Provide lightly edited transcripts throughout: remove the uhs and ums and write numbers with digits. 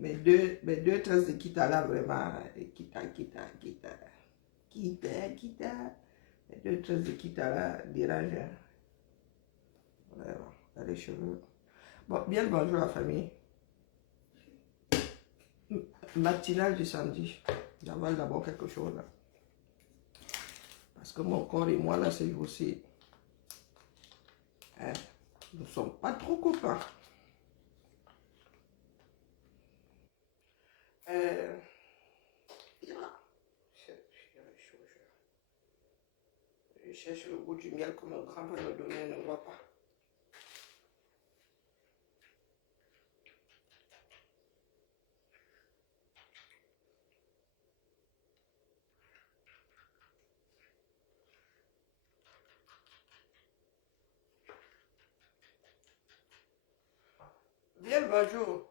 mes deux tresses de Kita là, vraiment. Kita. Les deux tresses de Kita là dérangent. Hein. Vraiment, les cheveux. Bon, bien le bonjour la famille. Matinale du samedi. J'avale d'abord quelque chose là. Parce que mon corps et moi là, c'est aussi. Hein, nous ne sommes pas trop copains. Je cherche le goût du miel que mon grand va me donner, ne voit pas. Bien le bonjour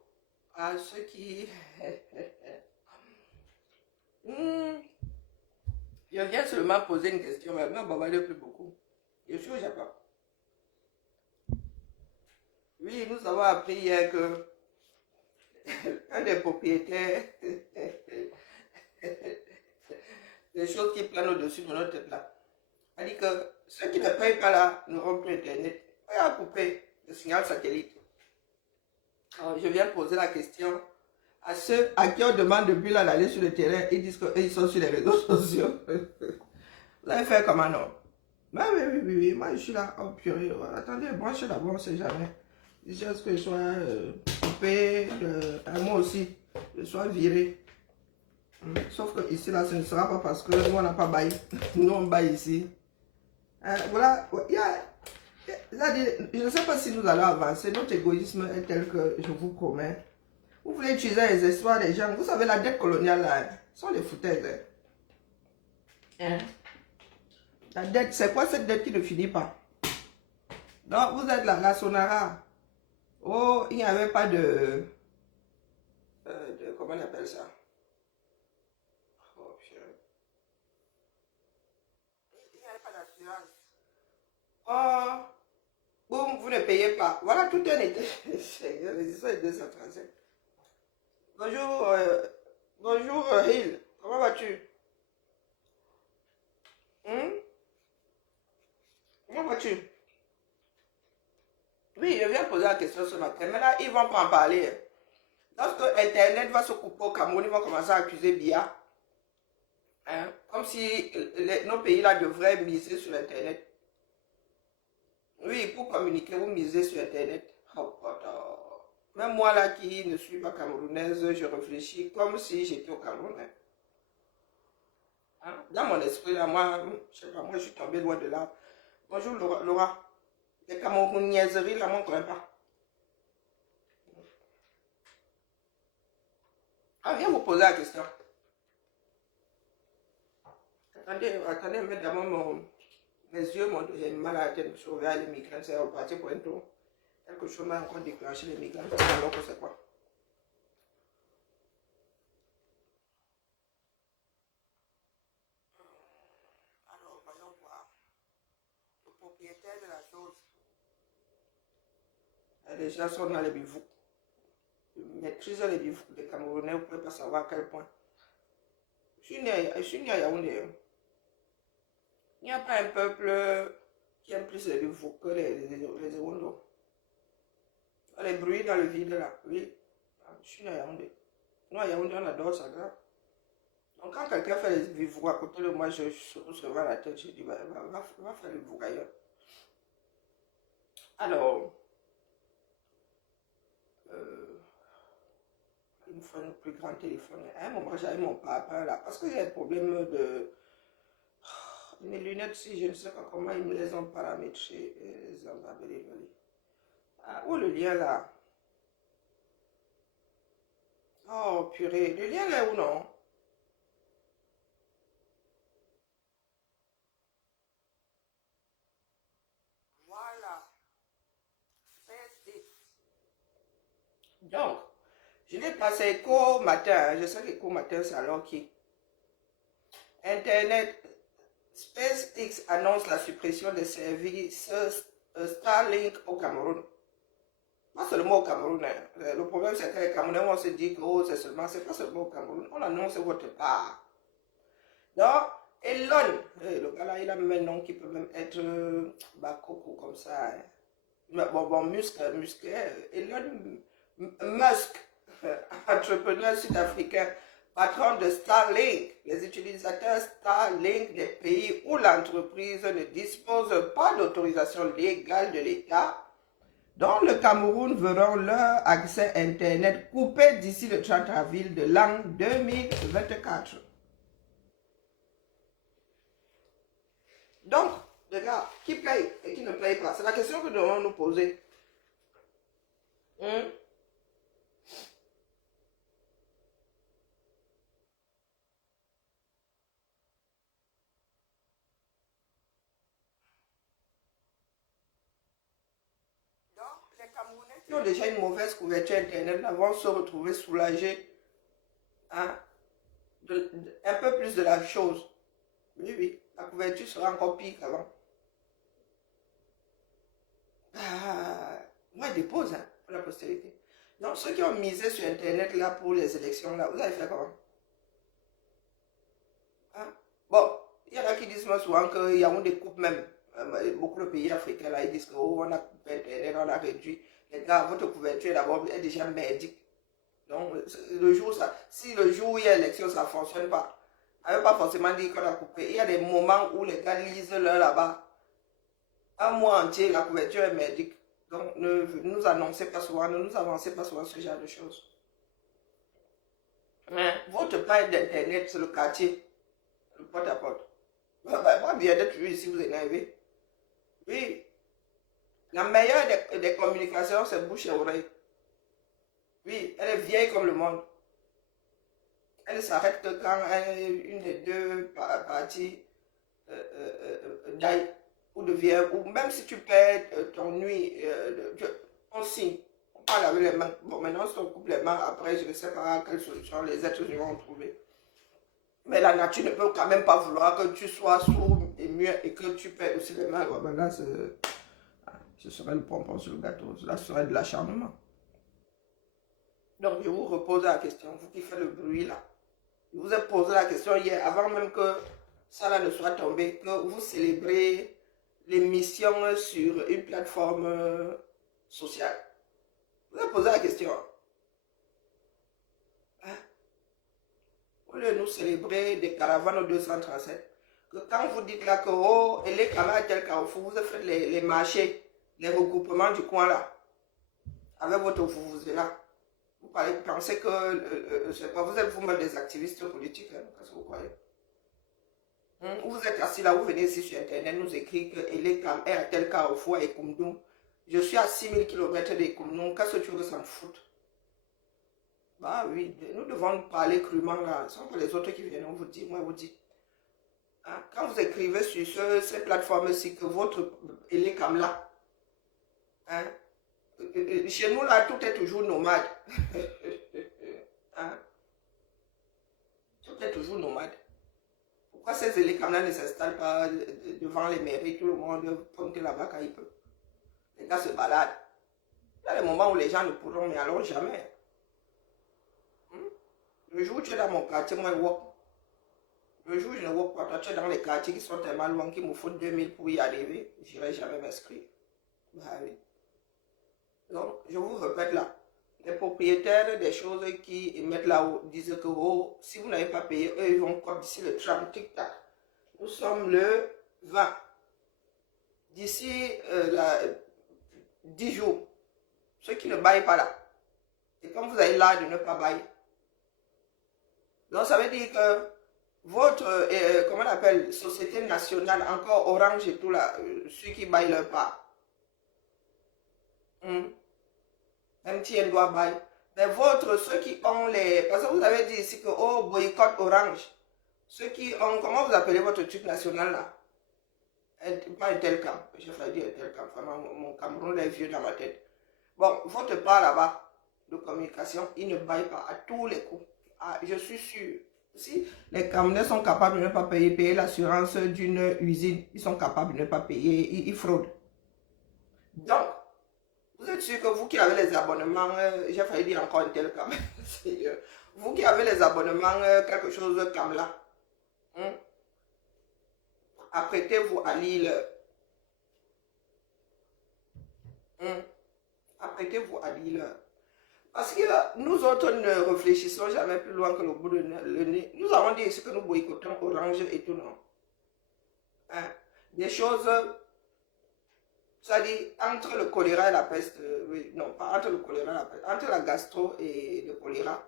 à ceux qui... Je viens seulement poser une question, mais on va plus beaucoup. Je suis au Japon. Oui, nous avons appris hier que un des propriétaires, des choses qui planent au-dessus de notre tête là, a dit que ceux qui ne payent pas là n'auront plus Internet. On a coupé le signal satellite. Alors, je viens poser la question à ceux à qui on demande depuis là d'aller sur le terrain, ils disent qu'ils sont sur les réseaux sociaux. Vous allez faire comment non? Ben oui, moi je suis là, oh purée, attendez, moi je suis d'abord, on ne sait jamais. Jusqu'à ce que je sois coupé, moi aussi, je sois viré. Sauf que ici là, ce ne sera pas parce que nous on n'a pas baillé, nous on baille ici. Voilà, je ne sais pas si nous allons avancer, notre égoïsme est tel que je vous promets. Vous voulez utiliser les espoirs des gens, vous savez la dette coloniale là, sont les foutaises. Hein? La dette, c'est quoi cette dette qui ne finit pas? Donc, vous êtes là, la Sonara. Oh, il n'y avait pas de comment on appelle ça? Oh, il n'y avait pas d'assurance. Oh, boum, vous ne payez pas. Voilà, tout un été. Les histoires de 237. Bonjour, bonjour Hill. Comment vas-tu? Comment vas-tu? Oui, je viens poser la question ce matin, mais là, ils ne vont pas en parler. Lorsque Internet va se couper au Cameroun, ils vont commencer à accuser Bia. Hein? Comme si nos pays-là devraient miser sur Internet. Oui, pour communiquer, vous misez sur Internet. Oh, même moi là qui ne suis pas camerounaise, je réfléchis comme si j'étais au Cameroun. Hein? Dans mon esprit, là, moi, je sais pas, moi je suis tombée loin de là. Bonjour Laura. Les camerounaiseries, là, moi, je ne connais pas. Ah, viens vous poser la question. Attendez, mais d'abord, mes yeux m'ont donné mal à la tête, je suis ouvert les migraines, c'est reparti pour un tour. Quelque chose m'a encore déclenché les migraines, alors que c'est quoi? Alors, voyons voir. Le propriétaire de la chose. Les gens sont dans les bivoucs. Ils maîtrisent les bivoucs des Camerounais, vous ne pouvez pas savoir à quel point. Je suis né à Yaoundé. Il n'y a pas un peuple qui aime plus les bivoucs que les Ewondo. Les bruits dans le vide là, oui. Je suis né à Yaoundé. Nous à Yaoundé, on adore ça, grave. Donc quand quelqu'un fait les bivoucs à côté de moi, je se vois la tête, je dis, va faire le bivouc ailleurs. Alors, il me faut un plus grand téléphone. À un moment, j'avais mon papa là, parce que j'ai un problème de... Mes lunettes, si je ne sais pas comment ils me les ont paramétrées. Ah, où le lien là? Oh purée, le lien là où non? Voilà. Donc, je l'ai passé qu'au matin. Je sais que qu'au matin, c'est alors qui. Internet, SpaceX annonce la suppression des services Starlink au Cameroun. Pas seulement au Cameroun. Hein. Le problème, c'est que les Camerounais vont se dire que oh, c'est pas seulement au Cameroun. On annonce votre part. Donc, Elon, le gars là, il a même un nom qui peut même être Bakoko comme ça. Hein. Bon, Musk, Elon Musk, entrepreneur sud-africain, patron de Starlink, les utilisateurs Starlink des pays où l'entreprise ne dispose pas d'autorisation légale de l'État, dont le Cameroun verront leur accès Internet coupé d'ici le 30 avril de l'an 2024. Donc, les gars, qui paye et qui ne paye pas? C'est la question que nous devons nous poser. Les Camerounais qui ont déjà une mauvaise couverture Internet là, vont se retrouver soulagés, hein, un peu plus de la chose. Oui, oui, la couverture sera encore pire qu'avant. Moi, je dépose hein, pour la postérité. Donc, ceux qui ont misé sur Internet là pour les élections là, vous avez fait comment? Hein? Bon, il y en a qui disent souvent qu'il y a des coupes même. Beaucoup de pays africains là, ils disent qu'on a coupé Internet, on a réduit. Les gars, votre couverture d'abord est déjà merdique. Donc, le jour, si le jour où il y a élection, ça ne fonctionne pas, ça ne veut pas forcément dire qu'on a coupé. Il y a des moments où les gars lisent l'heure là-bas. Un mois entier, la couverture est merdique. Donc, ne nous annoncez pas souvent, ne nous avancez pas souvent ce genre de choses. Votre paille d'Internet, c'est le quartier, le porte-à-porte. Pas bien d'être vu ici, vous énervez. Oui, la meilleure des communications, c'est bouche et oreille. Oui, elle est vieille comme le monde. Elle s'arrête que quand une des deux parties d'aille ou devient, ou même si tu perds ton nuit, on signe, on parle avec les mains. Bon, maintenant, si on coupe les mains, après, je ne sais pas quelle solution les êtres humains vont trouver. Mais la nature ne peut quand même pas vouloir que tu sois sourd et muet et que tu perds aussi les mains. Ouais, ben là, ce serait le pompon sur le gâteau. Cela serait de l'acharnement. Donc, je vous repose la question, vous qui faites le bruit là. Je vous ai posé la question hier, avant même que ça là ne soit tombé, que vous célébrez l'émission sur une plateforme sociale. Vous avez posé la question. Hein? Au lieu de nous célébrer des caravanes au 237, que quand vous dites là que oh, elle est quand même à tel carrefour, vous avez fait les marchés, les regroupements du coin là, avec votre vous là. Vous pensez que c'est pas vous êtes vous-même des activistes politiques, hein, qu'est-ce que vous croyez? Vous êtes assis là, vous venez ici sur Internet, nous écrit qu'elle est à tel carrefour à Ekumdum. Je suis à 6000 km d'Ekumdum, qu'est-ce que tu veux s'en foutre? Bah oui, nous devons parler crûment là, ce sont pas les autres qui viennent vous dire, moi vous dis. Hein, quand vous écrivez sur ces plateformes-ci que votre elle est comme là, hein, chez nous là, tout est toujours nomade. Hein? Tout est toujours nomade. Pourquoi ces élécams-là ne s'installent pas devant les mairies, tout le monde pointe là-bas quand il peut? Les gars se baladent. Il y a des moments où les gens ne pourront, mais alors jamais. Le jour où tu es dans mon quartier, moi je walk. Le jour où je ne walk pas, toi tu es dans les quartiers qui sont tellement loin qu'il me faut 2000 pour y arriver, je n'irai jamais m'inscrire. Bah oui. Donc, je vous répète là, les propriétaires des choses qui émettent là-haut disent que oh, si vous n'avez pas payé, eux ils vont comme d'ici le 30 tic-tac. Nous sommes le 20. D'ici 10 jours, ceux qui ne baillent pas là, et comme vous avez l'air de ne pas bailler, donc ça veut dire que votre, comment on appelle, société nationale, encore Orange et tout là, ceux qui baillent leur part, MTN doit bailler. Mais votre, ceux qui ont les... Parce que vous avez dit ici que, oh, boycott Orange. Ceux qui ont... Comment vous appelez votre truc national là? Pas un tel camp. J'ai failli dire un tel camp. Vraiment, mon Cameroun est vieux dans ma tête. Bon, votre part là-bas de communication, il ne baille pas à tous les coups. Ah, je suis sûr. Si les Camerounais sont capables de ne pas payer l'assurance d'une usine, ils sont capables de ne pas payer, ils fraudent. Donc, vous êtes sûre que vous qui avez les abonnements, j'ai failli dire encore un tel cam. Vous qui avez les abonnements, quelque chose comme là, hein, apprêtez-vous à lire. Hein, apprêtez-vous à lire. Parce que nous autres ne réfléchissons jamais plus loin que le bout de le nez. Nous avons dit ce que nous boycottons Orange et tout, non. Hein, des choses, ça dit, entre le choléra et la peste, oui, non, pas entre le choléra et la peste, entre la gastro et le choléra,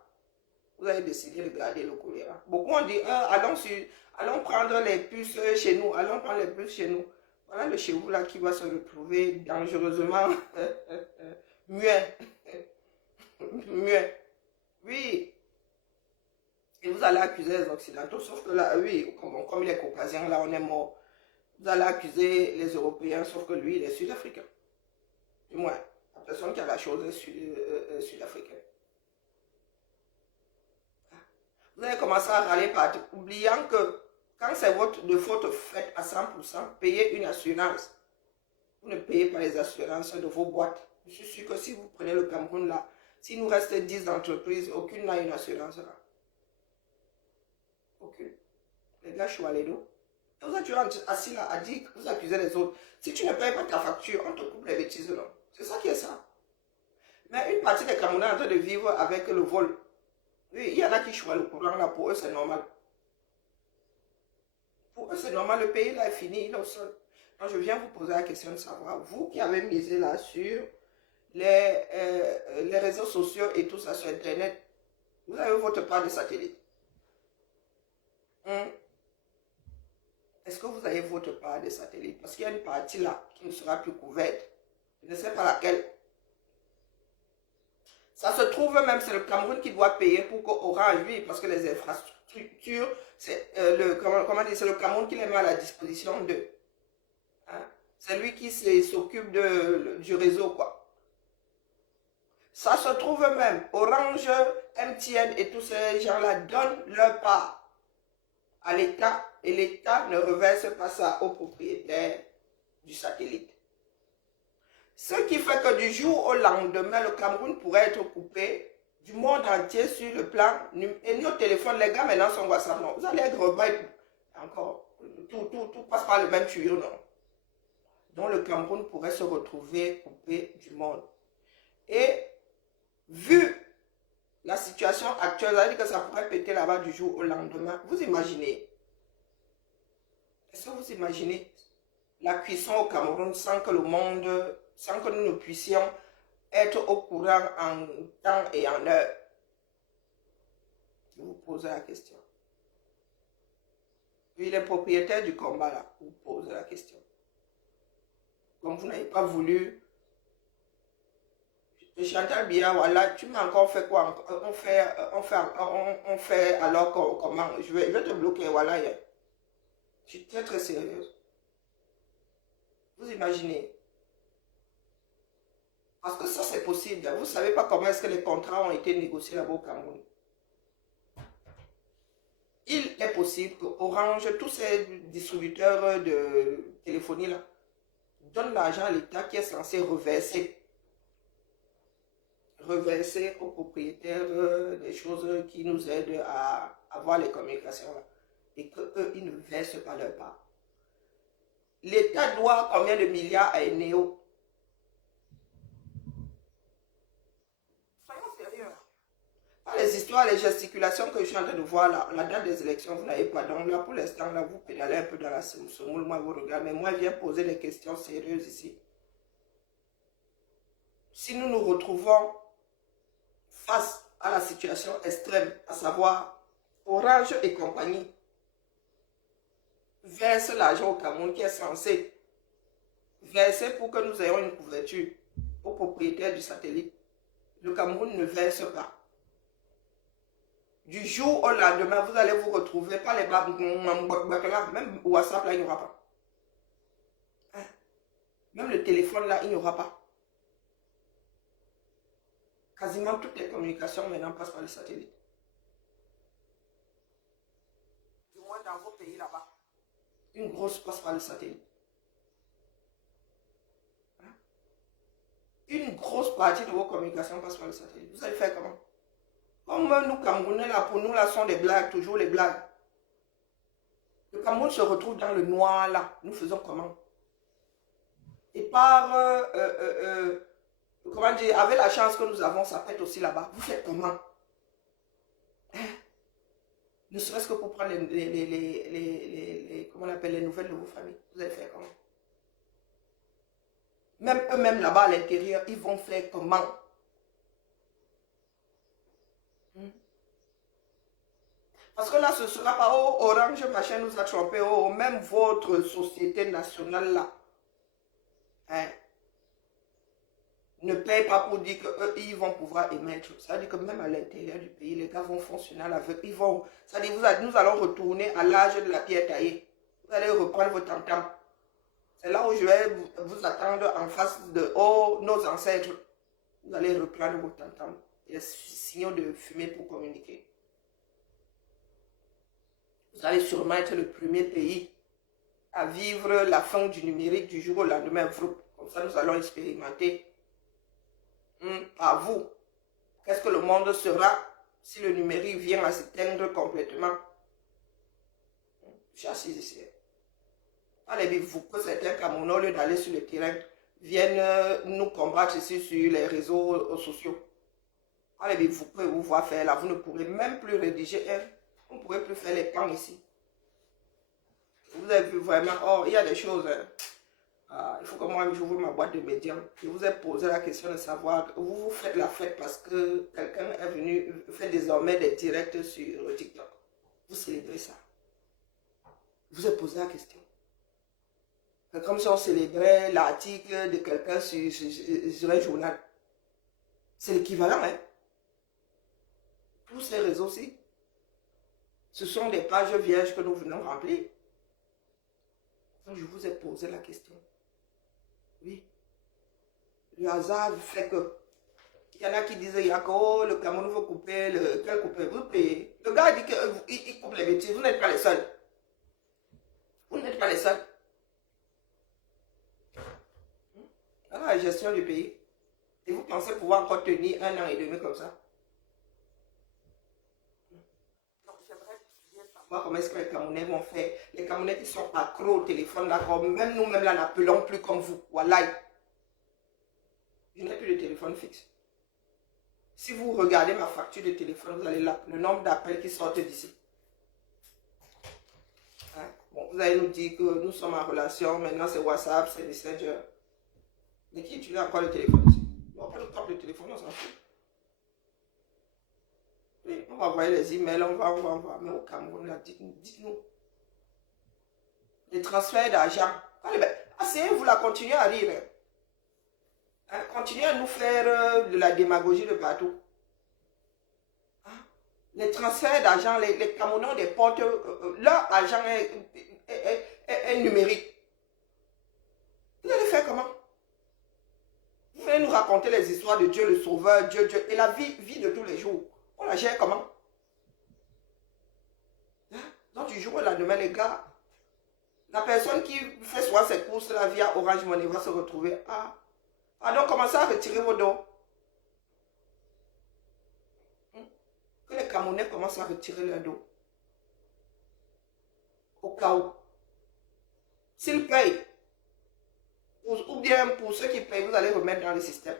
vous avez décidé de garder le choléra. Beaucoup ont dit, allons prendre les puces chez nous, allons prendre les puces chez nous. Voilà le chez vous là qui va se retrouver dangereusement muet. Muet. Oui. Et vous allez accuser les Occidentaux, sauf que là, oui, comme il est caucasien, là on est mort. Vous allez accuser les Européens, sauf que lui, il est sud-africain. Du moins, la personne qui a la chose est sud-africaine. Vous allez commencer à râler partout, oubliant que quand c'est de faute faite à 100%, payez une assurance. Vous ne payez pas les assurances de vos boîtes. Je suis sûr que si vous prenez le Cameroun là, s'il nous reste 10 entreprises, aucune n'a une assurance là. Aucune. Les gars, je suis allé d'eau. Vous êtes toujours assis là à dire que vous accusez les autres. Si tu ne payes pas ta facture, on te coupe les bêtises, non? C'est ça qui est ça. Mais une partie des Camerounais en train de vivre avec le vol. Oui, il y en a qui choisissent le courant là, pour eux c'est normal. Pour eux c'est normal, le pays là est fini, il est au sol. Donc je viens vous poser la question de savoir, vous qui avez misé là sur les réseaux sociaux et tout ça sur internet, vous avez votre part de satellite. Est-ce que vous avez votre part de satellite? Parce qu'il y a une partie là qui ne sera plus couverte. Je ne sais pas laquelle. Ça se trouve même, c'est le Cameroun qui doit payer pour qu'Orange, oui, parce que les infrastructures, c'est c'est le Cameroun qui les met à la disposition d'eux. Hein? C'est lui qui s'occupe du réseau, quoi. Ça se trouve même, Orange, MTN et tous ces gens-là donnent leur part à l'État et l'État ne reverse pas ça aux propriétaires du satellite. Ce qui fait que du jour au lendemain, le Cameroun pourrait être coupé du monde entier sur le plan. Et nos téléphones, les gars maintenant sont WhatsApp, non. Vous allez être rebelle encore. Tout passe par le même tuyau, non. Donc le Cameroun pourrait se retrouver coupé du monde. Et vu la situation actuelle, ça veut dire que ça pourrait péter là-bas du jour au lendemain. Vous imaginez? Est-ce que vous imaginez la cuisson au Cameroun sans que le monde, sans que nous ne puissions être au courant en temps et en heure? Je vous pose la question. Puis les propriétaires du combat là, vous posez la question. Comme vous n'avez pas voulu, Chantal Biya, voilà, tu m'as encore fait quoi? On fait alors comment? Je vais te bloquer, voilà. Je suis très très sérieuse. Vous imaginez? Parce que ça c'est possible. Vous ne savez pas comment est-ce que les contrats ont été négociés là-bas au Cameroun. Il est possible que Orange, tous ces distributeurs de téléphonie là, donnent l'argent à l'État qui est censé reverser aux propriétaires des choses qui nous aident à avoir les communications là. Et qu'eux, ils ne versent pas leur part. L'État doit combien de milliards à Eneo? Soyons sérieux. Pas les histoires, les gesticulations que je suis en train de voir là, la date des élections, vous n'avez pas. Donc là, pour l'instant, là, vous pédalez un peu dans la semoule, moi, vous regardez. Mais moi, je viens poser des questions sérieuses ici. Si nous nous retrouvons face à la situation extrême, à savoir Orange et compagnie, verse l'argent au Cameroun qui est censé verser pour que nous ayons une couverture aux propriétaires du satellite. Le Cameroun ne verse pas. Du jour au lendemain, vous allez vous retrouver par les bas, même WhatsApp là, il n'y aura pas. Hein? Même le téléphone là, il n'y aura pas. Quasiment toutes les communications maintenant passent par le satellite. Du moins dans vos pays là-bas. Une grosse passe par le satellite. Hein? une grosse partie de vos communications passe par le satellite. Vous allez faire comment? Comme nous, Camerounais, là, pour nous, là, sont des blagues, toujours les blagues. Le Cameroun se retrouve dans le noir, là. Nous faisons comment? Et par, comment dire, avec la chance que nous avons, ça pète aussi là-bas. Vous faites comment? Hein? Ne serait-ce que pour prendre comment on appelle, les nouvelles de vos familles. Vous allez faire comment? Même eux-mêmes là-bas à l'intérieur, ils vont faire comment? Parce que là, ce ne sera pas, oh, Orange machin nous a trompé, oh, même votre société nationale là, hein, ne paye pas pour dire qu'eux, ils vont pouvoir émettre. Ça veut dire que même à l'intérieur du pays, les gars vont fonctionner à l'aveugle. Ils vont, ça veut dire nous allons retourner à l'âge de la pierre taillée. Vous allez reprendre vos tam-tams. C'est là où je vais vous attendre en face de oh, nos ancêtres. Vous allez reprendre vos tam-tams. Il y a signaux de fumée pour communiquer. Vous allez sûrement être le premier pays à vivre la fin du numérique du jour au lendemain. Comme ça, nous allons expérimenter par vous. Qu'est-ce que le monde sera si le numérique vient à s'éteindre complètement? Je suis assise ici. Allez-vous que certains Camerounais, au lieu d'aller sur le terrain, viennent nous combattre ici sur les réseaux sociaux. Allez-vous que vous voir faire là, vous ne pourrez même plus rédiger vous ne pourrez plus faire les plans ici. Vous avez vu vraiment, oh, il y a des choses. Il faut que moi, j'ouvre ma boîte de médias. Je vous ai posé la question de savoir, vous faites la fête parce que quelqu'un est venu faire désormais des directs sur TikTok. Vous célébrez ça. Je vous ai posé la question. C'est comme si on célébrait l'article de quelqu'un sur un journal. C'est l'équivalent, hein. Tous ces réseaux-ci, ce sont des pages vierges que nous venons remplir. Donc, je vous ai posé la question. Oui. Le hasard fait que. Il y en a qui disent, il y a que oh, le Cameroun veut couper, quel couper, vous payez. Le gars dit qu'il coupe les bêtises, vous n'êtes pas les seuls. Vous n'êtes pas les seuls. Dans la gestion du pays. Et vous pensez pouvoir encore tenir 1 an et demi comme ça? Donc, j'aimerais bien savoir comment est-ce que les Camerounais vont faire. Les Camerounais qui sont accros au téléphone, d'accord, même nous-mêmes là, n'appelons plus comme vous. Voilà. Je n'ai plus de téléphone fixe. Si vous regardez ma facture de téléphone, vous allez là, le nombre d'appels qui sortent d'ici. Hein? Bon, vous allez nous dire que nous sommes en relation, maintenant c'est WhatsApp, c'est Messenger. Mais qui utilise encore le téléphone ici? On peut nous taper le téléphone, on s'en fout. Oui, on va envoyer les emails, on va envoyer. Mais au Cameroun, là, dites-nous. Les transferts d'argent. Asseyez-vous là, continuez à rire. Hein? Continuez à nous faire de la démagogie de partout. Hein? Les transferts d'argent, les Camerounais des portes, leur argent est numérique. Vous allez faire comment? Vous allez nous raconter les histoires de Dieu le Sauveur, Dieu, et la vie de tous les jours. On la gère comment? Hein? Donc du jour au lendemain, les gars, la personne qui fait soit ses courses là via Orange Money va se retrouver donc commencez à retirer vos dons. Que les Camerounais commencent à retirer leurs dons. Au cas où. S'ils payent, ou bien pour ceux qui payent, vous allez remettre dans le système.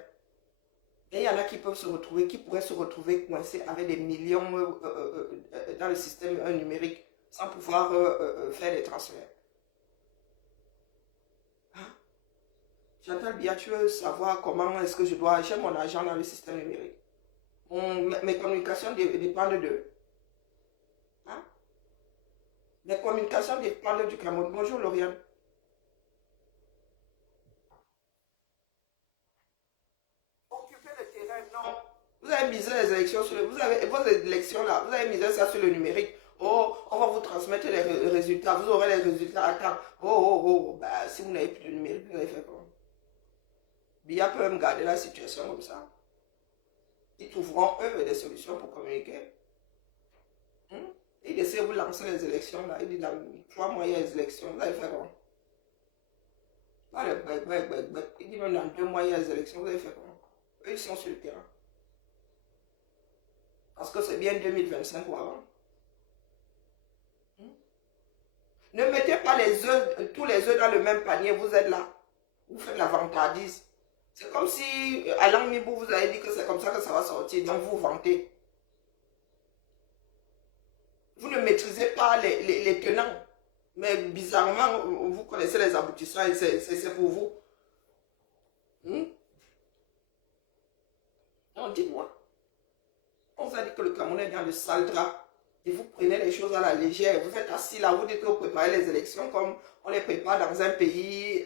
Et il y en a qui peuvent se retrouver, qui pourraient se retrouver coincés avec des millions dans le système numérique sans pouvoir faire des transferts. Hein? J'entends bien, tu veux savoir comment est-ce que je dois acheter mon argent dans le système numérique. Mes communications dépendent d'eux. Hein? Mes communications dépendent du Cameroun. Bonjour Lauriane. Occuper le terrain, non. Vous avez misé les élections sur vos élections là, vous avez misé ça sur le numérique. Oh, on va vous transmettre les résultats, vous aurez les résultats à temps. Bah, si vous n'avez plus de numérique, vous allez faire comment? Bia peut même garder la situation comme ça. Ils trouveront eux des solutions pour communiquer. Ils essaient de vous lancer les élections là. Ils disent dans 3 mois il y a les élections. Vous allez faire comment? Ils disent même dans 2 mois il y a les élections. Vous allez faire comment? Eux, ils sont sur le terrain. Parce que c'est bien 2025 ou avant. Ne mettez pas les œufs, tous les œufs dans le même panier, vous êtes là. Vous faites la vantardise. C'est comme si, à l'Anmibou, vous avez dit que c'est comme ça que ça va sortir, donc vous vantez. Vous ne maîtrisez pas les tenants. Mais bizarrement, vous connaissez les aboutissants et c'est pour vous. Non, dites-moi. On vous a dit que le Cameroun est dans le sale drap. Et vous prenez les choses à la légère. Vous êtes assis là, vous dites que vous préparez les élections comme on les prépare dans un pays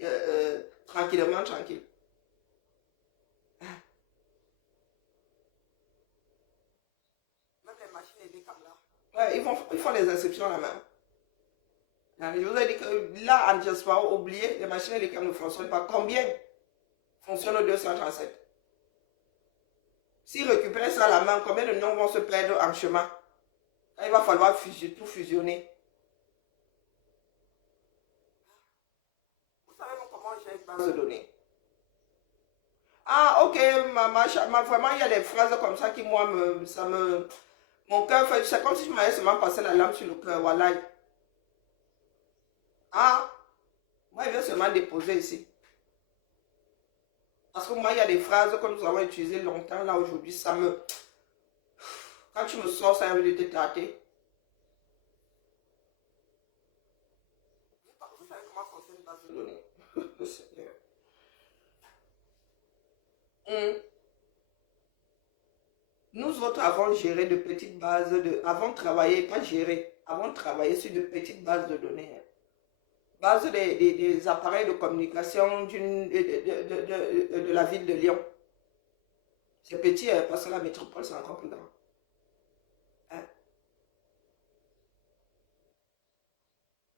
tranquillement, tranquille. Même les machines et les caméras. Ouais, ils font les inscriptions à la main. Je vous ai dit que là, en diaspora, oubliez, les machines et les caméras ne fonctionnent pas. Combien fonctionnent au 237? S'ils récupèrent ça à la main, combien de noms vont se perdre en chemin? Il va falloir tout fusionner. Vous savez comment j'ai une base de données? Ah, ok, vraiment, il y a des phrases comme ça qui, moi, mon cœur fait, c'est comme si je m'avais seulement passé la lame sur le cœur, voilà. Ah, moi, il vient seulement déposer ici. Parce que moi, il y a des phrases que nous avons utilisées longtemps, là, aujourd'hui, ça me... Quand tu me sors, ça a envie de te tâter. Vous savez comment fonctionne une base de données? Nous autres avons géré de petites bases de... Avons travaillé, pas géré, avons travaillé sur de petites bases de données. Base des appareils de communication de la ville de Lyon. C'est petit, parce que la métropole, c'est encore plus grand. Hein?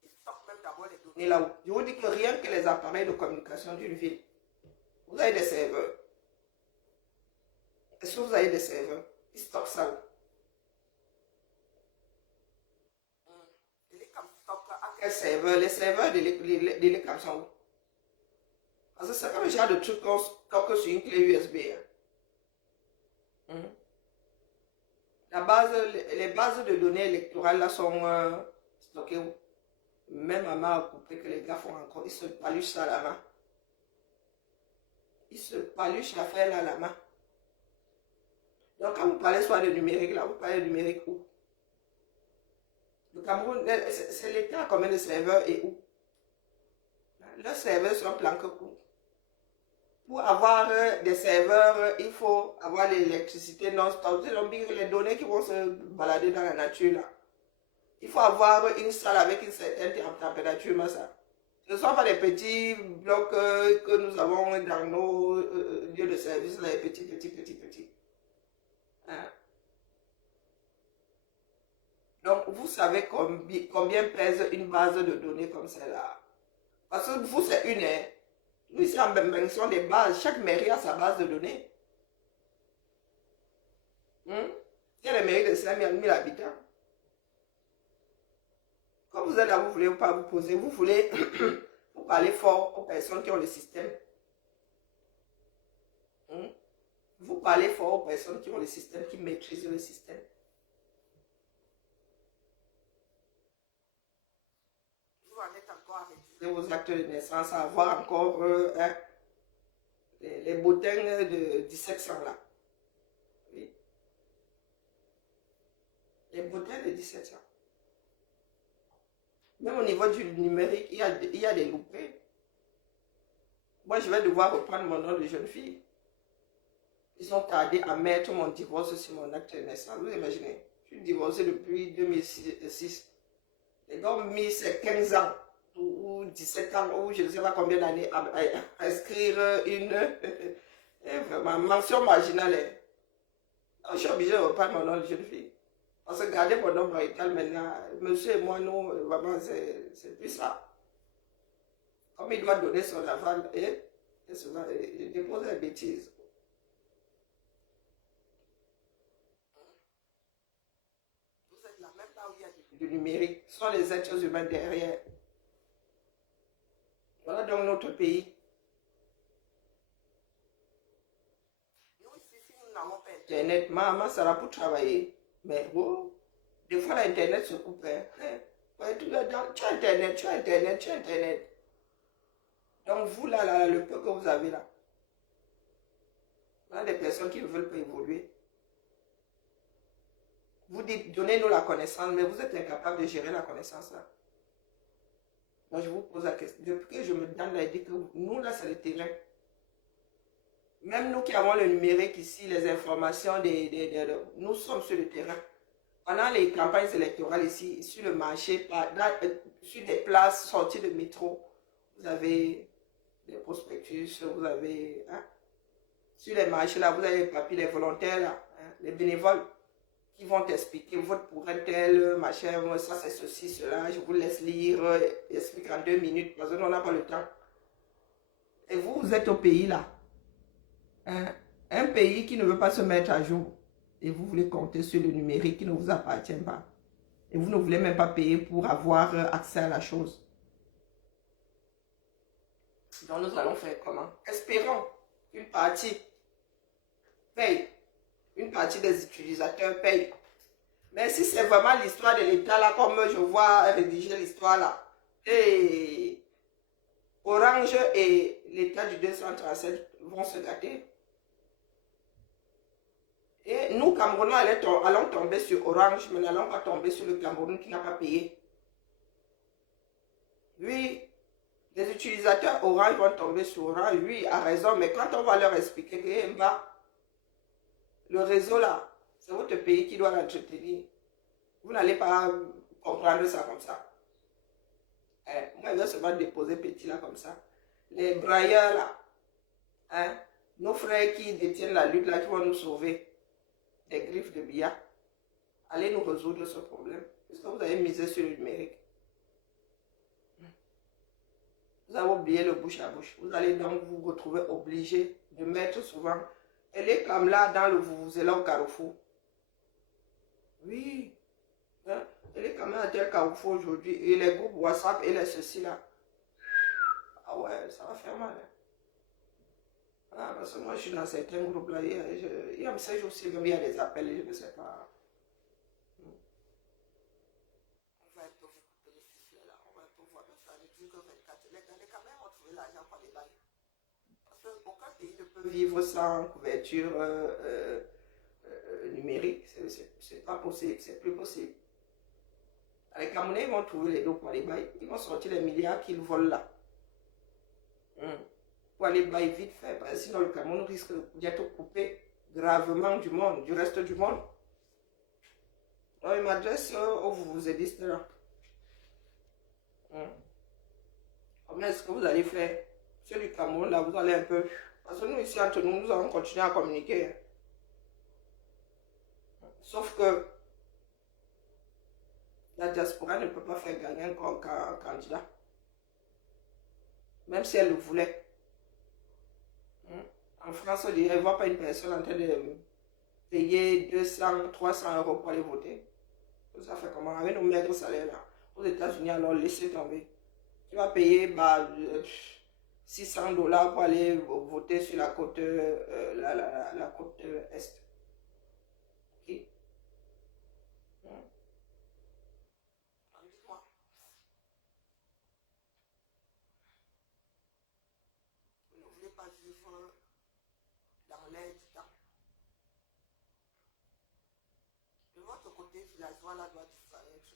Ils stockent même d'abord les données là-haut. Je vous dis que rien que les appareils de communication d'une ville, vous avez des serveurs. Est-ce que vous avez des serveurs? Ils stockent ça où? Les stockent à quel serveur? Les serveurs de l'ECAM sont où? Parce que c'est pas le genre de truc qu'on stocke sur une clé USB. Hein. Les bases de données électorales là sont stockées où? Même à ma coupé que les gars font encore, ils se paluchent ça à la main. Ils se paluchent l'affaire là à la main. Donc quand vous parlez soit de numérique là, vous parlez de numérique où? Le Cameroun, c'est l'État combien de serveurs et où? Leurs serveurs sont planqués où? Pour avoir des serveurs, il faut avoir l'électricité non-stop. C'est les données qui vont se balader dans la nature là. Il faut avoir une salle avec une certaine température, mais ça. Ce ne sont pas des petits blocs que nous avons dans nos lieux de service, les petits. Hein? Donc, vous savez combien pèse une base de données comme celle-là. Parce que vous, c'est une. Hein? Nous, ici, en mention des bases, chaque mairie a sa base de données. Il y a des mairies de 5 000 habitants. Quand vous êtes là, vous ne voulez pas vous poser, vous voulez vous parler fort aux personnes qui ont le système. Vous parlez fort aux personnes qui ont le système, qui maîtrisent le système. Vous en êtes encore à maîtriser vos actes de naissance, à avoir encore les bottins de 1700 là. Oui. Les bottins de 1700. Même au niveau du numérique, il y a des loupés. Moi, je vais devoir reprendre mon nom de jeune fille. Ils ont tardé à mettre mon divorce sur mon acte de naissance. Vous imaginez? Je suis divorcée depuis 2006. Les gars ont mis 15 ans ou 17 ans ou je ne sais pas combien d'années à inscrire une vraiment, mention marginale. Alors, je suis obligée de reprendre mon nom de jeune fille. Parce que garder mon nom marital maintenant, monsieur et moi, nous, vraiment, c'est plus ça. Comme il doit donner son aval et déposer des bêtises. Vous êtes là, même là où il y a du numérique, ce sont les êtres humains derrière. Voilà donc notre pays. Nous Internet, maman, ça va pour travailler. Mais oh, des fois, l'Internet se coupe. Hein. Ouais, tu as Internet, tu as Internet, tu as Internet. Donc, vous, là, le peu que vous avez là, il y a des personnes qui ne veulent pas évoluer. Vous dites, donnez-nous la connaissance, mais vous êtes incapable de gérer la connaissance là. Donc, je vous pose la question. Depuis que je me donne la idée que nous, là, c'est le terrain. Même nous qui avons le numérique ici, les informations, nous sommes sur le terrain. Pendant les campagnes électorales ici, sur le marché, sur des places sorties de métro, vous avez des prospectus, vous avez, hein, sur les marchés là, vous avez les papiers, les volontaires là, hein, les bénévoles qui vont t'expliquer, vote pour un tel, machin, ça c'est ceci, cela, je vous laisse lire, explique en 2 minutes, parce que nous on n'a pas le temps. Et vous, vous êtes au pays là, hein, un pays qui ne veut pas se mettre à jour, et vous voulez compter sur le numérique qui ne vous appartient pas. Et vous ne voulez même pas payer pour avoir accès à la chose. Donc nous allons faire comment? Espérons qu'une partie paye. Une partie des utilisateurs paye. Mais si c'est vraiment l'histoire de l'État là, comme je vois rédiger l'histoire là, et Orange et l'État du 237 vont se gâter. Et nous, Camerounais, allons tomber sur Orange, mais n'allons pas tomber sur le Cameroun qui n'a pas payé. Oui, les utilisateurs Orange vont tomber sur Orange, oui, a raison, mais quand on va leur expliquer que le réseau là, c'est votre pays qui doit l'entretenir, vous n'allez pas comprendre ça comme ça. Moi, je vais seulement déposer petit là comme ça. Les brailleurs là, hein, nos frères qui détiennent la lutte là, qui vont nous sauver des griffes de billard. Allez nous résoudre ce problème. Parce que vous avez misé sur le numérique. Vous avez oublié le bouche à bouche. Vous allez donc vous retrouver obligé de mettre souvent. Elle est comme là dans le Vuvuzela au Carrefour. Oui. Hein? Elle est quand même à tel Carrefour aujourd'hui. Et les groupes WhatsApp et les ceci là. Ah ouais, ça va faire mal. Hein? Ah, parce que moi je suis dans certains groupes là. Il y a un message aussi, il y a des appels, je ne sais pas. On va un peu vous couper le sifflet là. On va un peu voir ça. Les 24. Les caméras ont trouvé l'argent pour les bails. Parce qu'aucun pays ne peut vivre sans couverture numérique. C'est pas possible, c'est plus possible. Les Camerounais vont trouver les dos pour aller bailler. Ils vont sortir les milliards qu'ils volent là. Pour aller bailler vite fait. Parce que sinon le Cameroun risque d'être coupé gravement du monde, du reste du monde. Donc il m'adresse aux vous-aidistes là. Comment est-ce que vous allez faire? Ceux du Cameroun là, vous allez un peu. Parce que nous ici entre nous, nous allons continuer à communiquer. Sauf que la diaspora ne peut pas faire gagner un candidat. Même si elle le voulait. En France, on dirait, ne voit pas une personne en train de payer 200, 300 euros pour aller voter. Ça fait comment? Avec nos maigres salaires là. Aux États-Unis, alors laissez tomber. Tu vas payer 600 $ pour aller voter sur la côte, la côte Est. Ok? Dites-moi. Vous ne voulez pas vivre dans l'air du temps. De votre côté, villageois là doit disparaître.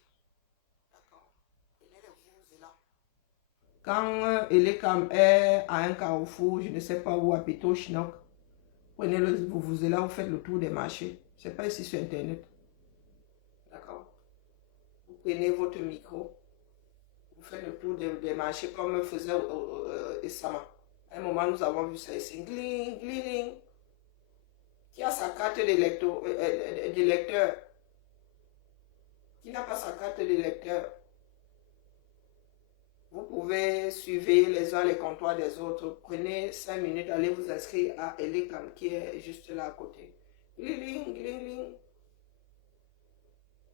D'accord? Prenez les vous là. Quand Elekam est à un carrefour, je ne sais pas où, à Pito, Chinok, prenez le vous là, vous faites le tour des marchés. C'est pas ici sur Internet. D'accord? Vous prenez votre micro, vous faites le tour des marchés comme faisait Essama. À un moment, nous avons vu ça ici. Gling, gling. Qui a sa carte d'électeur? Qui n'a pas sa carte d'électeur? Vous pouvez suivre les uns les comptoirs des autres. Prenez 5 minutes, allez vous inscrire à Elekam qui est juste là à côté. Gling, gling, gling.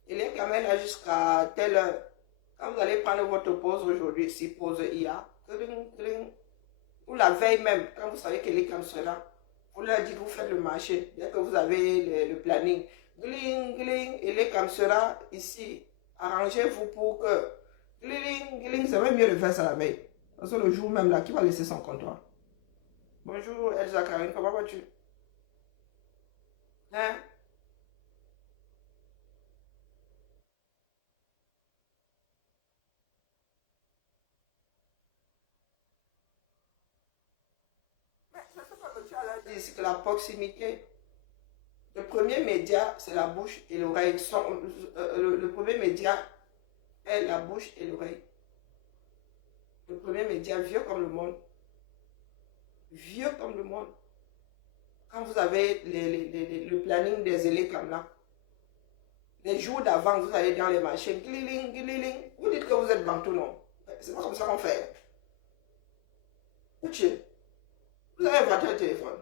Elekam est là jusqu'à telle heure. Quand vous allez prendre votre pause aujourd'hui, si pause IA, gling, gling. Ou la veille même, quand vous savez qu'Elekam sera, Vous leur dites, vous faites le marché. Dès que vous avez le planning, gling, gling, et les cam sera ici. Arrangez-vous pour que, gling, gling, c'est même mieux de faire ça la veille. Parce que le jour même là, qui va laisser son comptoir? Bonjour Elsa Karine, comment vas-tu? Hein? Mais c'est ce que tu as dit, c'est que la proximité. Le premier média, c'est la bouche et l'oreille. Le premier média est la bouche et l'oreille. Le premier média, vieux comme le monde. Vieux comme le monde. Quand vous avez le planning des élèves comme là, les jours d'avant, vous allez dans les marchés, gliling, gliling. Vous dites que vous êtes bantou, non? C'est pas comme ça qu'on fait. Vous avez inventé un téléphone.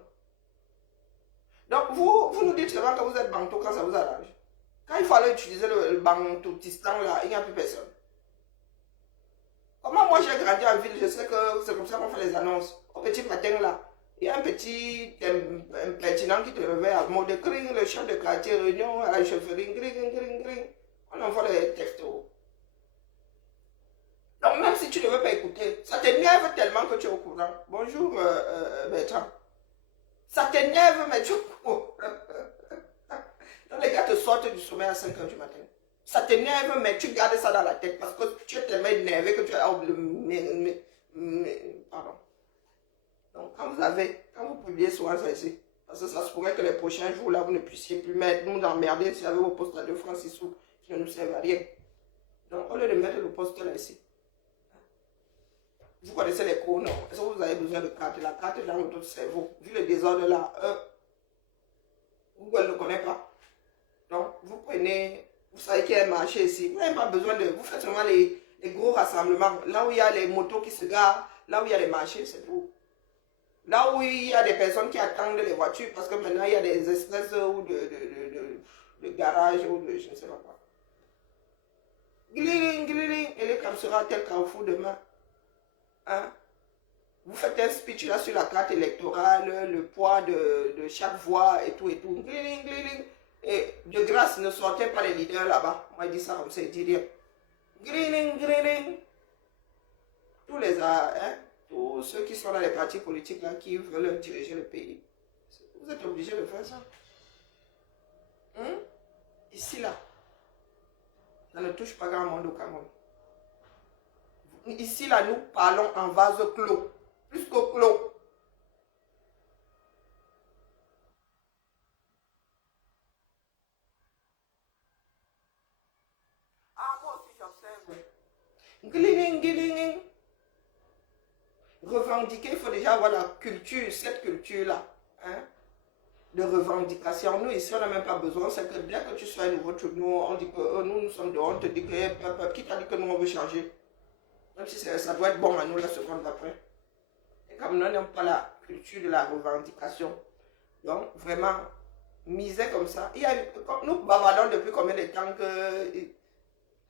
Donc, vous nous dites seulement que vous êtes bantou quand ça vous arrange. Quand il faut aller utiliser le bantoutistan là, il n'y a plus personne. Comment moi j'ai grandi en ville, je sais que c'est comme ça qu'on fait les annonces. Au petit matin là, il y a un petit impertinent qui te réveille à mot de cring, le chef de quartier, réunion à la chefferie, gring, gring, gring. On envoie les textos. Donc même si tu ne veux pas écouter, ça t'énerve tellement que tu es au courant. Bonjour Bertrand. Ça t'énerve, mais tu es au courant. Donc les gars te sortent du sommeil à 5 heures du matin. Ça t'énerve, mais tu gardes ça dans la tête parce que tu es tellement énervé que tu as... Pardon. Donc, quand vous publiez souvent ça ici, parce que ça se pourrait que les prochains jours, là, vous ne puissiez plus nous emmerder si vous avez vos postes à 2 francs 6 sous qui ne nous servent à rien. Donc, au lieu de mettre le poste là ici, vous connaissez les cours, non? Est-ce que vous avez besoin de carte? La carte est dans votre cerveau. Vu le désordre là, Google ne connaît pas. Donc, vous prenez, vous savez qu'il y a un marché ici. Vous n'avez pas besoin de, vous faites seulement les gros rassemblements. Là où il y a les motos qui se garent, là où il y a les marchés, c'est tout. Là où il y a des personnes qui attendent les voitures, parce que maintenant il y a des espèces ou de garages ou de je ne sais pas quoi. Gling, gling, et les cam sera tel carrefour demain. Hein? Vous faites un speech là sur la carte électorale, le poids de chaque voix et tout et tout. Gling, gling. Et de grâce, ne sortez pas les leaders là-bas. Moi, je dis ça comme ça, il dit rien. Gling, gling. Tous ceux qui sont dans les partis politiques là, qui veulent diriger le pays. Vous êtes obligés de faire ça. Hein? Ici là, ça ne touche pas grand monde au Cameroun. Ici là, nous parlons en vase clos. Plus qu'au clos. Ah, moi aussi j'observe. Gling, gling. Revendiquer, il faut déjà avoir la culture, cette culture-là. Hein? De revendication. Nous, ici, on n'a même pas besoin. C'est que dès que tu sois un nouveau truc, nous, on dit que nous sommes dehors, on te dit que qui t'a dit que nous, on veut changer. Même si ça doit être bon à nous la seconde d'après. Et comme nous n'avons pas la culture de la revendication, donc vraiment, miser comme ça. Nous bavardons depuis combien de temps que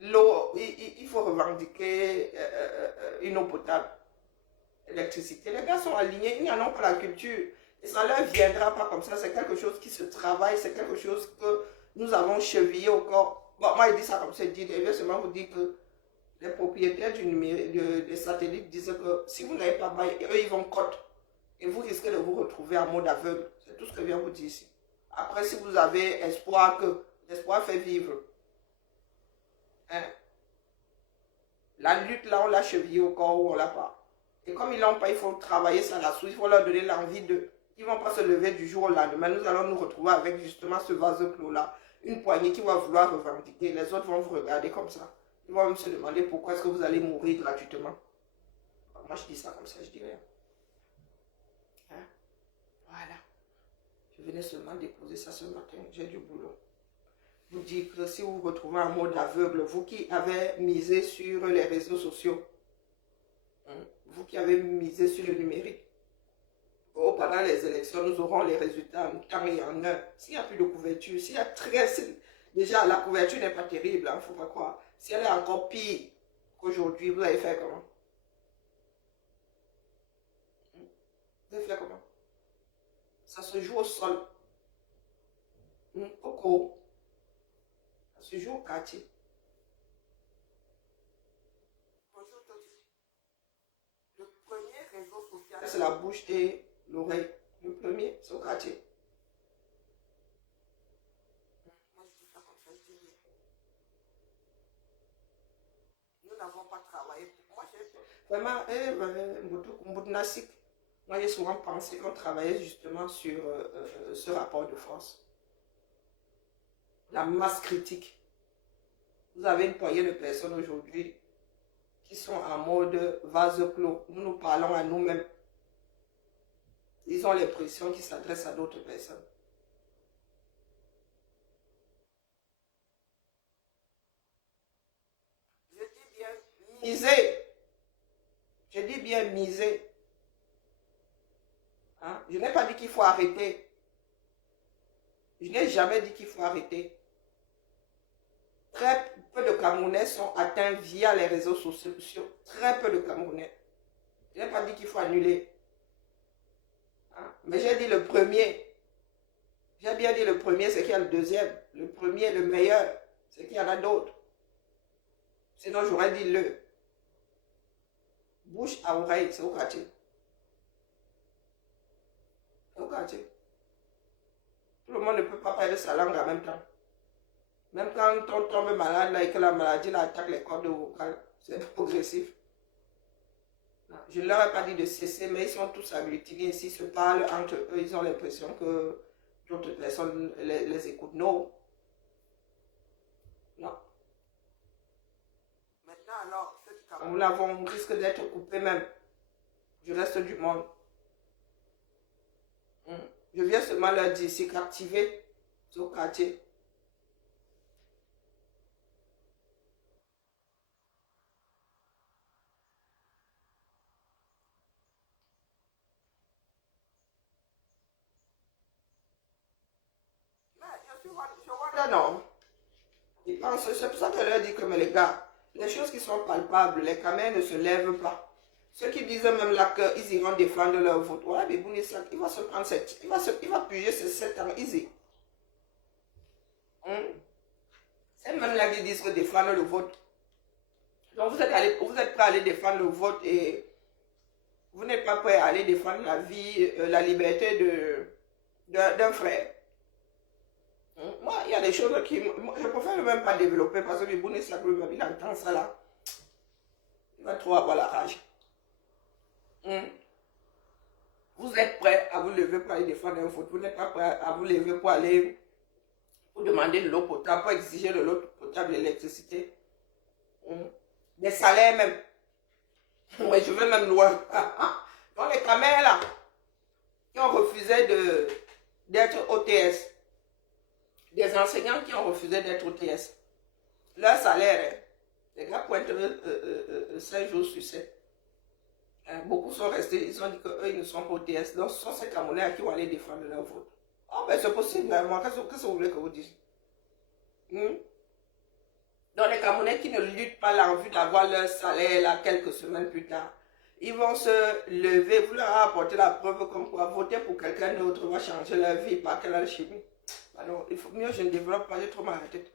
l'eau, il faut revendiquer une eau potable, électricité. Les gars sont alignés, ils n'en ont pas la culture. Et ça ne leur viendra pas comme ça. C'est quelque chose qui se travaille, c'est quelque chose que nous avons chevillé au corps. Bon, moi, je dis ça comme ça, je vais seulement vous dire que les propriétaires des satellites disent que si vous n'avez pas bail, eux, ils vont cote. Et vous risquez de vous retrouver en mode aveugle. C'est tout ce que je viens vous dire ici. Après, si vous avez espoir que l'espoir fait vivre, hein, la lutte là, on l'a chevillée au corps ou on l'a pas. Et comme ils l'ont pas, il faut travailler ça là-dessous. Il faut leur donner l'envie de... Ils ne vont pas se lever du jour au lendemain. Nous allons nous retrouver avec justement ce vase clos là. Une poignée qui va vouloir revendiquer. Les autres vont vous regarder comme ça. Ils vont même se demander pourquoi est-ce que vous allez mourir gratuitement. Moi, je dis ça comme ça, je dis rien. Hein? Voilà. Je venais seulement déposer ça ce matin. J'ai du boulot. Vous dire que si vous vous retrouvez en mode aveugle, vous qui avez misé sur les réseaux sociaux, hein, vous qui avez misé sur le numérique, pendant les élections, nous aurons les résultats en temps et en heure. S'il n'y a plus de couverture, s'il y a déjà, la couverture n'est pas terrible, il ne faut pas croire. Si elle est encore pire qu'aujourd'hui, vous allez faire comment? Vous allez faire comment? Ça se joue au sol. Coco. Ça se joue au quartier. Bonjour, Toti. Le premier réseau social, c'est la bouche et l'oreille. Le premier, c'est au quartier. Moi, je dis ça comme ça, je dis rien. Nous n'avons pas travaillé. Moi, j'ai vraiment, moi, j'ai souvent pensé qu'on travaillait justement sur ce rapport de force. La masse critique. Vous avez une poignée de personnes aujourd'hui qui sont en mode vase clos. Nous nous parlons à nous-mêmes. Ils ont l'impression qu'ils s'adressent à d'autres personnes. Je dis bien miser. Je dis bien miser. Hein? Je n'ai pas dit qu'il faut arrêter. Je n'ai jamais dit qu'il faut arrêter. Très peu de Camerounais sont atteints via les réseaux sociaux. Très peu de Camerounais. Je n'ai pas dit qu'il faut annuler. Hein? Mais j'ai dit le premier. J'ai bien dit le premier, c'est qu'il y a le deuxième. Le premier, le meilleur, c'est qu'il y en a d'autres. Sinon, j'aurais dit le. Bouche à oreille, c'est au quartier. C'est au quartier. Tout le monde ne peut pas parler de sa langue en même temps. Même quand on tombe malade là, et que la maladie là, attaque les cordes vocales, c'est progressif. Je ne leur ai pas dit de cesser, mais ils sont tous agglutinés ici, ils se parlent entre eux, ils ont l'impression que d'autres personnes les écoutent. Non. Non. Maintenant alors, nous l'avons, on risque d'être coupé même du reste du monde. Je viens seulement leur dire, c'est qu'activer ce quartier. Non. Ils pensent, c'est pour ça que je leur dis que, mais les gars, les choses qui sont palpables, les caméras ne se lèvent pas. Ceux qui disent même là qu'ils iront défendre leur vote, voilà, mais Bounissa, il va se prendre cette, il va puger ces 7 ans, easy. C'est même là qu'ils disent que défendre le vote. Donc vous êtes prêt à aller défendre le vote et vous n'êtes pas prêt à aller défendre la vie, la liberté d'un frère. Moi, il y a des choses qui... je préfère même pas développer parce que Bounissa, il entend ça là. Il va trop avoir la rage. Vous êtes prêt à vous lever pour aller défendre un vote. Vous n'êtes pas prêt à vous lever pour aller pour demander de l'eau potable, pour exiger de l'eau potable, l'électricité. Des salaires même. Mais je vais même loin. Dans les caméras là, qui ont refusé d'être OTS. Des enseignants qui ont refusé d'être OTS. Leur salaire, les gars pointent 5 jours sur 7. Beaucoup sont restés, ils ont dit qu'eux, ils ne sont pas OTS. Donc, ce sont ces Camerounais qui vont aller défendre leur vote. Oh, ben c'est possible, moi, qu'est-ce que vous voulez que vous dise? Donc, les Camerounais qui ne luttent pas l'envie d'avoir leur salaire là, quelques semaines plus tard, ils vont se lever, vous leur apporter la preuve comme quoi voter pour quelqu'un d'autre va changer leur vie par quelle alchimie. Alors, il faut mieux, je ne développe pas, j'ai trop mal à la tête.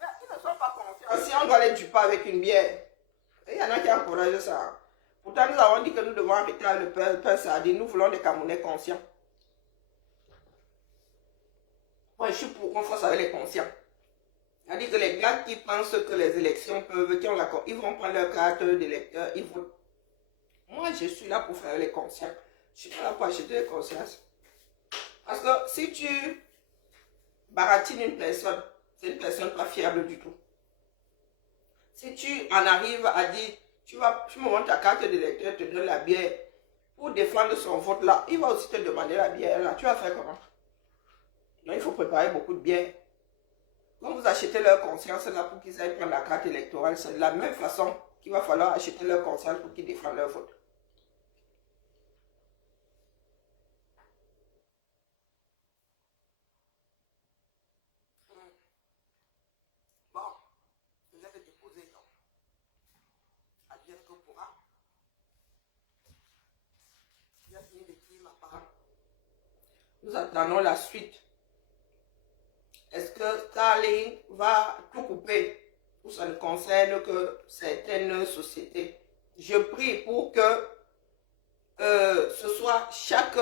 Mais ils ne sont pas confiants. Si on doit les duper avec une bière, il y en a qui encouragent ça. Pourtant, nous avons dit que nous devons arrêter le pain sardine. Nous voulons des Camerounais conscients. Moi, je suis pour qu'on fasse avec les conscients. C'est-à-dire que les gars qui pensent que les élections peuvent, qui ont l'accord, ils vont prendre leur carte d'électeur, ils votent. Moi, je suis là pour faire les conscients. Je suis pas là pour acheter les consciences. Parce que si tu baratines une personne, c'est une personne pas fiable du tout. Si tu en arrives à dire, tu me montres ta carte d'électeur, te donne la bière, pour défendre son vote là, il va aussi te demander la bière là. Tu vas faire comment? Donc il faut préparer beaucoup de bière. Quand vous achetez leur conscience là pour qu'ils aillent prendre la carte électorale, c'est de la même façon qu'il va falloir acheter leur conscience pour qu'ils défendent leur vote. Bon, je vais te déposer donc. Advienne que pourra. ma part. Nous attendons la suite. Est-ce que Starlink va tout couper ou ça ne concerne que certaines sociétés? Je prie pour que ce soit chaque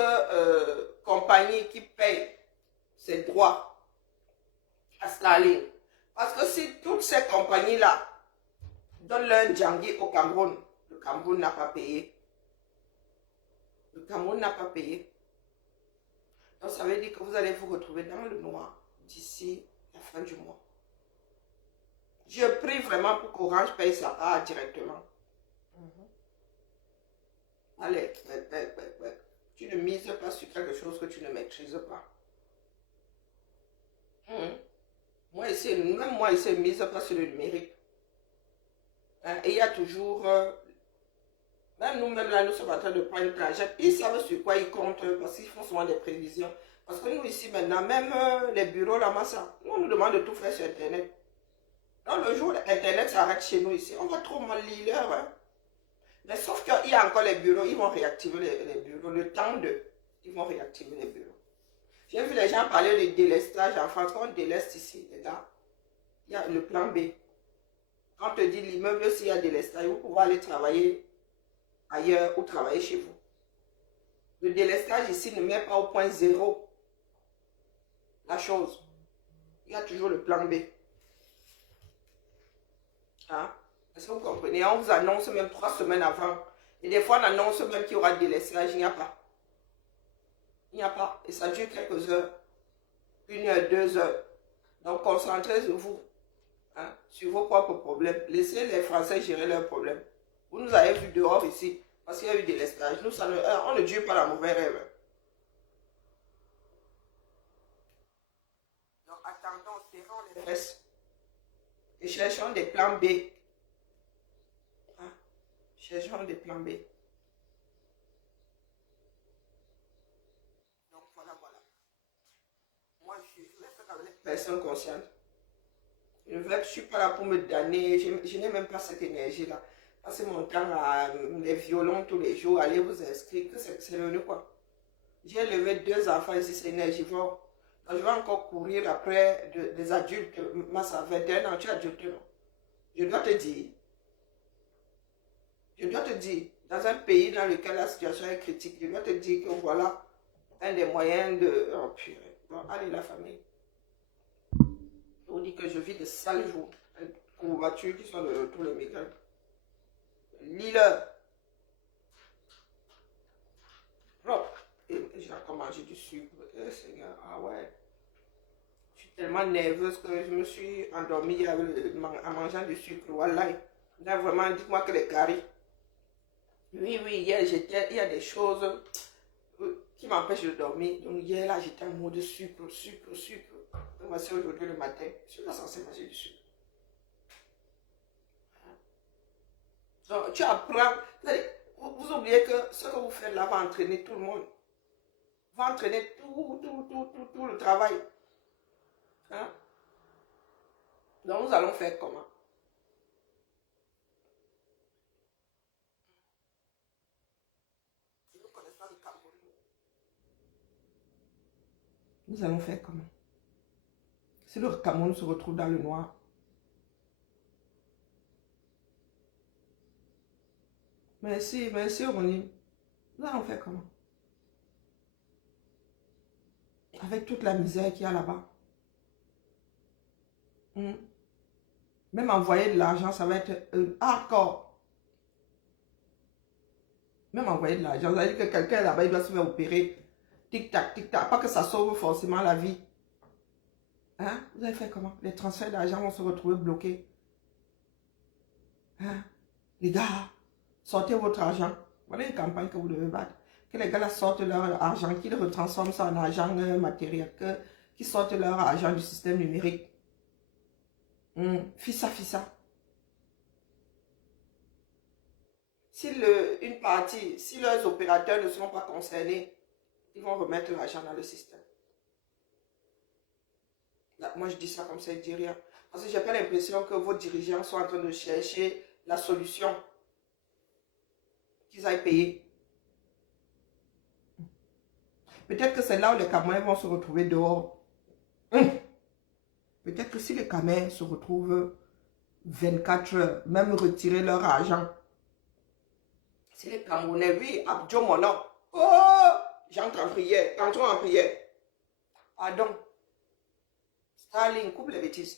compagnie qui paye ses droits à Starlink. Parce que si toutes ces compagnies-là donnent leur djangui au Cameroun, le Cameroun n'a pas payé. Le Cameroun n'a pas payé. Donc ça veut dire que vous allez vous retrouver dans le noir d'ici la fin du mois. Je prie vraiment pour qu'Orange paye sa part directement. Allez, tu ne mises pas sur quelque chose que tu ne maîtrises pas. Moi ici, même moi ici, je ne mise pas sur le numérique. Et il y a toujours, même nous-mêmes là, nous sommes en train de prendre un trajet. Ils savent sur quoi ils comptent parce qu'ils font souvent des prévisions. Parce que nous ici maintenant, même les bureaux là, nous on nous demande de tout faire sur Internet. Donc le jour où Internet s'arrête chez nous ici, on va trop mal lire l'heure. Hein. Mais sauf qu'il y a encore les bureaux, ils vont réactiver les bureaux. Le temps de, ils vont réactiver les bureaux. J'ai vu les gens parler de délestage en France. Quand on déleste ici, les gars, il y a le plan B. Quand on te dit l'immeuble, s'il y a délestage, vous pouvez aller travailler ailleurs ou travailler chez vous. Le délestage ici ne met pas au point zéro la chose. Il y a toujours le plan B. Hein? Est-ce que vous comprenez? On vous annonce même 3 semaines avant. Et des fois, on annonce même qu'il y aura des délestage. Il n'y a pas. Il n'y a pas. Et ça dure quelques heures. 1 heure, 2 heures. Donc, concentrez-vous sur vos propres problèmes. Laissez les Français gérer leurs problèmes. Vous nous avez vu dehors ici. Parce qu'il y a eu des délestage. Nous, on ne dure pas la mauvaise rêve. Donc, attendons, serrons les fesses. Et cherchons des plans B. Cherchons des plans B. Donc voilà. Moi, je vais faire avec les personnes conscientes. Je ne suis pas là pour me damner. Je n'ai même pas cette énergie-là. Passer mon temps à les violons tous les jours, aller vous inscrire. C'est le quoi. J'ai élevé 2 enfants ici, c'est énergivore. Donc, je vais encore courir après des adultes. Moi, ça 21 ans, tu es adulte, non? Je dois te dire, dans un pays dans lequel la situation est critique, je dois te dire que voilà un des moyens de... Oh purée. Bon, allez la famille. Je vous dis que je vis de sales jours. Courbatures qui sont de retour les migrants. Lis-le. Oh, j'ai encore mangé du sucre. Seigneur, ah ouais. Je suis tellement nerveuse que je me suis endormie en mangeant du sucre. Wallahi. Là, vraiment, dites-moi que les caries. Oui, hier, il y a des choses qui m'empêchent de dormir. Donc, hier, là, j'étais en mode sucre. Donc, voici aujourd'hui le matin. Je suis pas censé manger du sucre. Donc, tu apprends. Vous oubliez que ce que vous faites là va entraîner tout le monde. Va entraîner tout le travail. Hein? Donc, nous allons faire comment? Nous allons faire comment? Si le Cameroun se retrouve dans le noir, merci, Ronnie. Nous allons faire comment? Avec toute la misère qu'il y a là-bas. Même envoyer de l'argent, ça va être hardcore. Même envoyer de l'argent, ça veut dire que quelqu'un là-bas, il doit se faire opérer. Tic-tac. Pas que ça sauve forcément la vie. Hein? Vous allez faire comment? Les transferts d'argent vont se retrouver bloqués. Hein? Les gars, sortez votre argent. Voilà une campagne que vous devez battre. Que les gars là sortent leur argent, qu'ils retransforment ça en argent matériel, qu'ils sortent leur argent du système numérique. Fissa. Si une partie, si leurs opérateurs ne sont pas concernés, ils vont remettre l'argent dans le système. Là, moi, je dis ça comme ça, je ne dis rien. Parce que je n'ai pas l'impression que vos dirigeants sont en train de chercher la solution qu'ils aillent payer. Peut-être que c'est là où les Camerounais vont se retrouver dehors. Peut-être que si les Camerounais se retrouvent 24 heures, même retirer leur argent. Si les Camerounais, oui, Abdjo Mono. Oh, j'entre en prière, entrons en prière. Pardon. Starling, coupe les bêtises.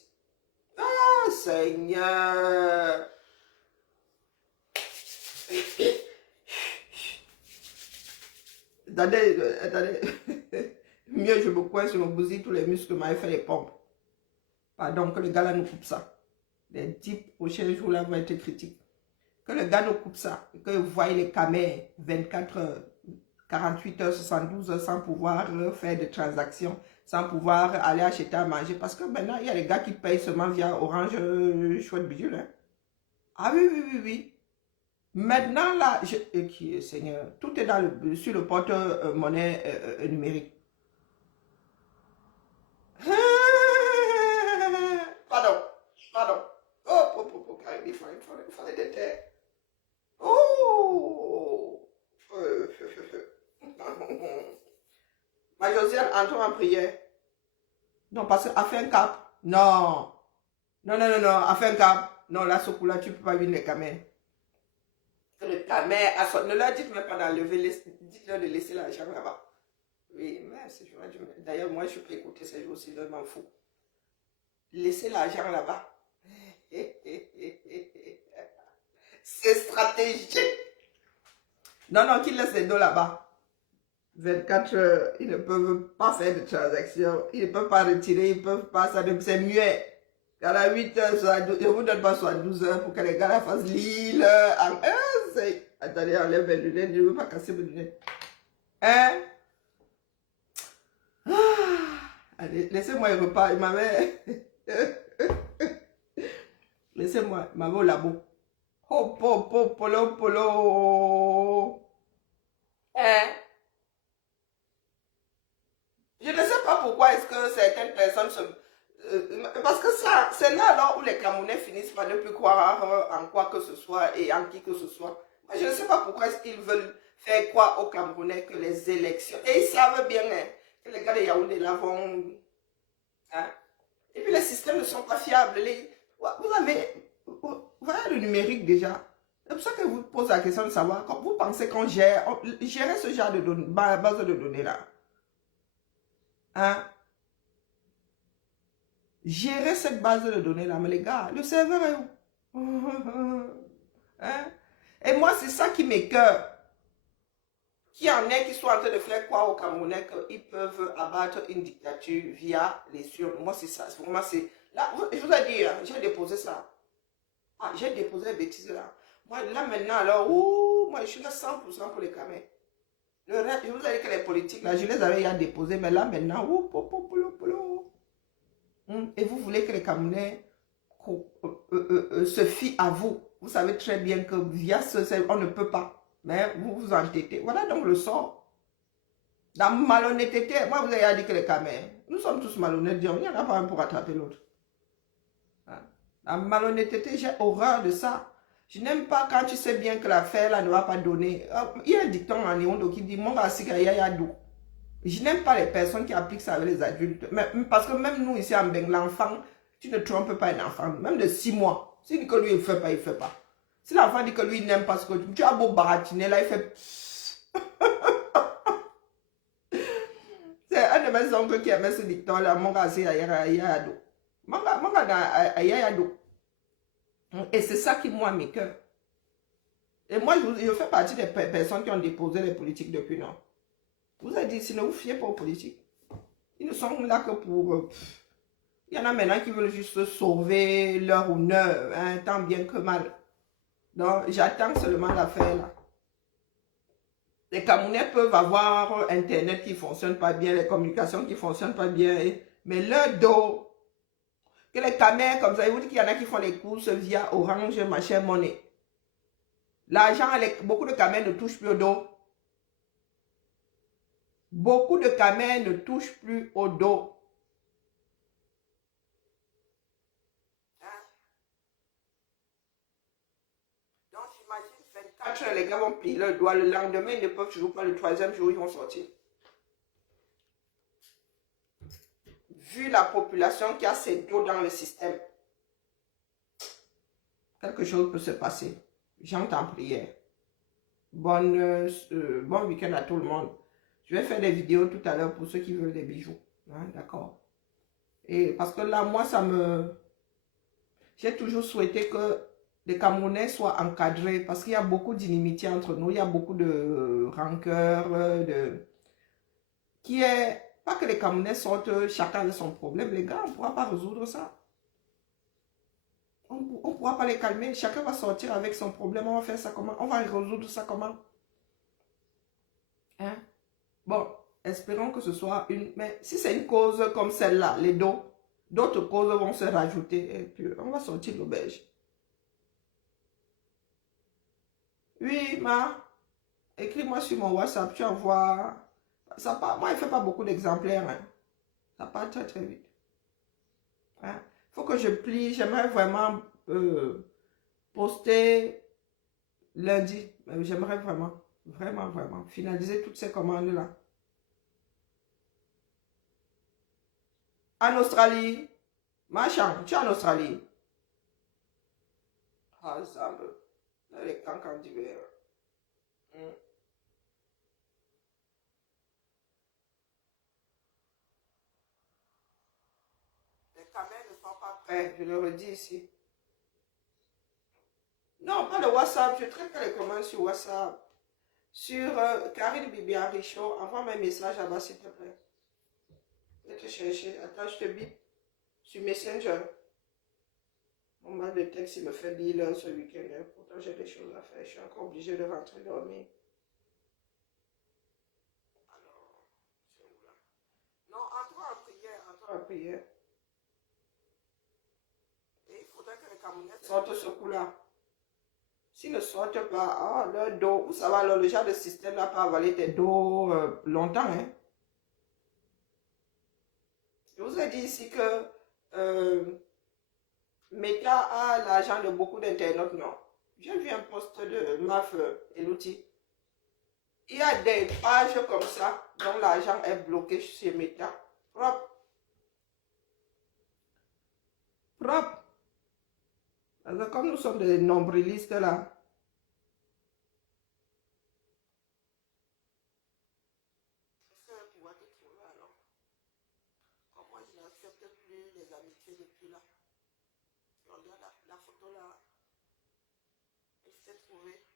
Ah, Seigneur. Attendez, attendez. Mieux, je me coince, je me bousille tous les muscles, m'avaient fait les pompes. Pardon, que le gars là nous coupe ça. Les 10 prochains jours là vont être critiques. Que le gars nous coupe ça. Que vous voyez les caméras 24 heures, 48 heures, 72 heures sans pouvoir faire des transactions, sans pouvoir aller acheter à manger. Parce que maintenant, il y a des gars qui payent seulement via Orange Chouette Bidule. Hein. Ah oui, oui, oui, oui. Maintenant, là, Seigneur, tout est sur le porte-monnaie numérique. Pardon, pardon. Oh, il fallait des terres. Oh! Ma Josiane, entrons en prière. Non, parce qu'à faire un cap. Non. Non, non, non, non. À faire un cap. Non, là, ce coup-là, tu ne peux pas venir les camins. Le camé, ne leur dites même pas d'enlever. Dites-leur de laisser l'argent là-bas. Oui, mais c'est vrai. D'ailleurs, moi, je peux écouter ces jours-ci, je m'en fous. Laissez l'argent là-bas. C'est stratégique. Non, non, qu'ils laissent les dos là-bas. 24 heures, ils ne peuvent pas faire de transactions, ils ne peuvent pas retirer, ils ne peuvent pas, c'est muet. À 8 heures, je ne vous donne pas soit 12 heures pour que les gars la fassent Lille. Attendez, enlève mes lunettes, je ne veux pas casser mes lunettes. Hein? Allez, laissez-moi le repas, il m'avait... Laissez-moi, il m'avait au labo. Hop, hop, hop, polo, polo. Hein? Je ne sais pas pourquoi est-ce que certaines personnes se... parce que ça, c'est là alors où les Camerounais finissent par ne plus croire en quoi que ce soit et en qui que ce soit. Moi, je ne sais pas pourquoi est-ce qu'ils veulent faire quoi aux Camerounais que les élections. Et ils savent bien hein, que les gars de Yaoundé là vont... Hein? Et puis les systèmes ne sont pas fiables. Vous avez... Vous voyez le numérique déjà. C'est pour ça que je vous pose la question de savoir, quand vous pensez qu'on gère ce genre de base de données là. Hein? Gérer cette base de données là, mais les gars, le serveur est où? Hein? Et moi, c'est ça qui m'écoeure. Qu'il y en ait qui sont en train de faire quoi au Camerounais qu'ils peuvent abattre une dictature via les urnes. Moi, c'est ça. Vraiment, c'est... Là, je vous ai dit, hein, j'ai déposé ça. Ah, j'ai déposé les bêtises là. Moi, là, maintenant, alors, moi, je suis là 100% pour les Camerounais. Le reste, je vous ai dit que les politiques, là, je les avais déjà déposés, mais là, maintenant, et vous voulez que les Camerounais se fient à vous. Vous savez très bien que via on ne peut pas. Mais vous vous entêtez. Voilà donc le sort. Dans malhonnêteté, moi vous avez dit que les Camerounais, nous sommes tous malhonnêtes. Il n'y en a pas un pour attraper l'autre. Dans malhonnêteté, j'ai horreur de ça. Je n'aime pas quand tu sais bien que l'affaire là ne va pas donner. Il y a un dicton en Niondo qui dit mon je n'aime pas les personnes qui appliquent ça avec les adultes. Parce que même nous ici en Beng, l'enfant, tu ne trompes pas un enfant, même de 6 mois. S'il dit que lui, il ne fait pas, il ne fait pas. Si l'enfant dit que lui, il n'aime pas ce que tu as beau baratiner, là, il fait... C'est un de mes oncles qui aimait ce dicton-là. Mon gars, c'est Ayayado. Mon gars, Ayayado. Et c'est ça qui, moi, m'écoeure. Et moi, je fais partie des personnes qui ont déposé les politiques depuis non. Vous avez dit, si ne vous fiez pas aux politiques. Ils ne sont là que pour... il y en a maintenant qui veulent juste sauver leur honneur, hein, tant bien que mal. Donc, j'attends seulement l'affaire là. Les Camerounais peuvent avoir Internet qui ne fonctionne pas bien, les communications qui ne fonctionnent pas bien, mais leur dos, que les caméras comme ça, ils vous disent qu'il y en a qui font les courses via Orange, machin, monnaie. L'argent, beaucoup de caméras ne touchent plus au dos. Beaucoup de caméras ne touchent plus au dos. Donc, j'imagine 24 heures, les gars vont plier leur doigt. Le lendemain, ils ne peuvent toujours pas. Le troisième jour, ils vont sortir. vu la population qui a ses dos dans le système, quelque chose peut se passer. J'entends prière. Bon week-end à tout le monde. Je vais faire des vidéos tout à l'heure pour ceux qui veulent des bijoux. Hein, d'accord. Et parce que là, moi, j'ai toujours souhaité que les Camerounais soient encadrés parce qu'il y a beaucoup d'inimitié entre nous. Il y a beaucoup de rancœur, qui est... Pas que les Camerounais sortent chacun avec son problème. Les gars, on ne pourra pas résoudre ça. On ne pourra pas les calmer. Chacun va sortir avec son problème. On va faire ça comment? On va résoudre ça comment? Hein? Bon, espérons que ce soit une... Mais si c'est une cause comme celle-là, les dos, d'autres causes vont se rajouter. Et puis, on va sortir l'auberge. Oui, écris-moi sur mon WhatsApp. Tu envoies... Ça part, moi, il ne fait pas beaucoup d'exemplaires. Hein. Ça part très, très vite. Hein? Faut que je plie. J'aimerais vraiment poster lundi. J'aimerais vraiment, vraiment, vraiment finaliser toutes ces commandes-là. En Australie, machin, tu es en Australie. Ah, ça me... Les cancans d'hiver. Les caméras ne sont pas prêts, je le redis ici. Non, pas le WhatsApp, je traite les commandes sur WhatsApp. Sur Karine Bibia Richaud, envoie-moi un message là-bas s'il te plaît. Je vais te chercher. Attends, je te bip sur Messenger. Mon mal de texte, il me fait lire ce week-end. Pourtant, j'ai des choses à faire. Je suis encore obligée de rentrer dormir. Alors, c'est où là? Non, entre en prière. Et il faudrait que les Camerounais sortent ce coup-là. S'ils ne sortent pas, leur dos, ça va, le genre de système là, pas avaler tes dos longtemps. Hein. Je vous ai dit ici que Meta a l'argent de beaucoup d'internautes, non. J'ai vu un post de Maf et l'outil. Il y a des pages comme ça dont l'argent est bloqué chez Meta. Propre. Propre. Alors, comme nous sommes des nombrilistes là. Est-ce qu'elle va pouvoir te trouver alors? Comme moi, je n'accepte plus les amitiés depuis là. Regarde la photo là. Elle s'est trouvée.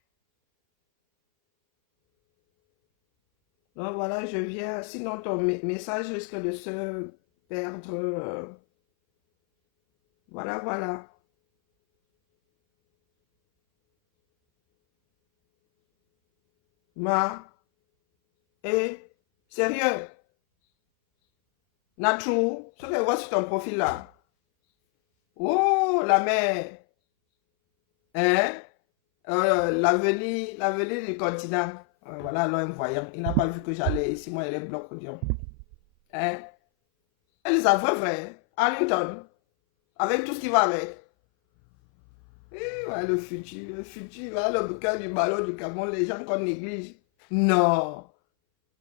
Donc voilà, je viens. Sinon, ton message risque de se perdre. Voilà, voilà. Sérieux. Natrou, ce que je vois sur ton profil là. Oh, la mer. Hein? L'avenir du continent. Voilà, alors un voyant. Il n'a pas vu que j'allais ici. Moi, il est bloc audion. Hein? Elle les a vrai. Arlington. Avec tout ce qui va avec. Et ouais, le futur, voilà, le cœur du ballon du Cameroun, les gens qu'on néglige. Non.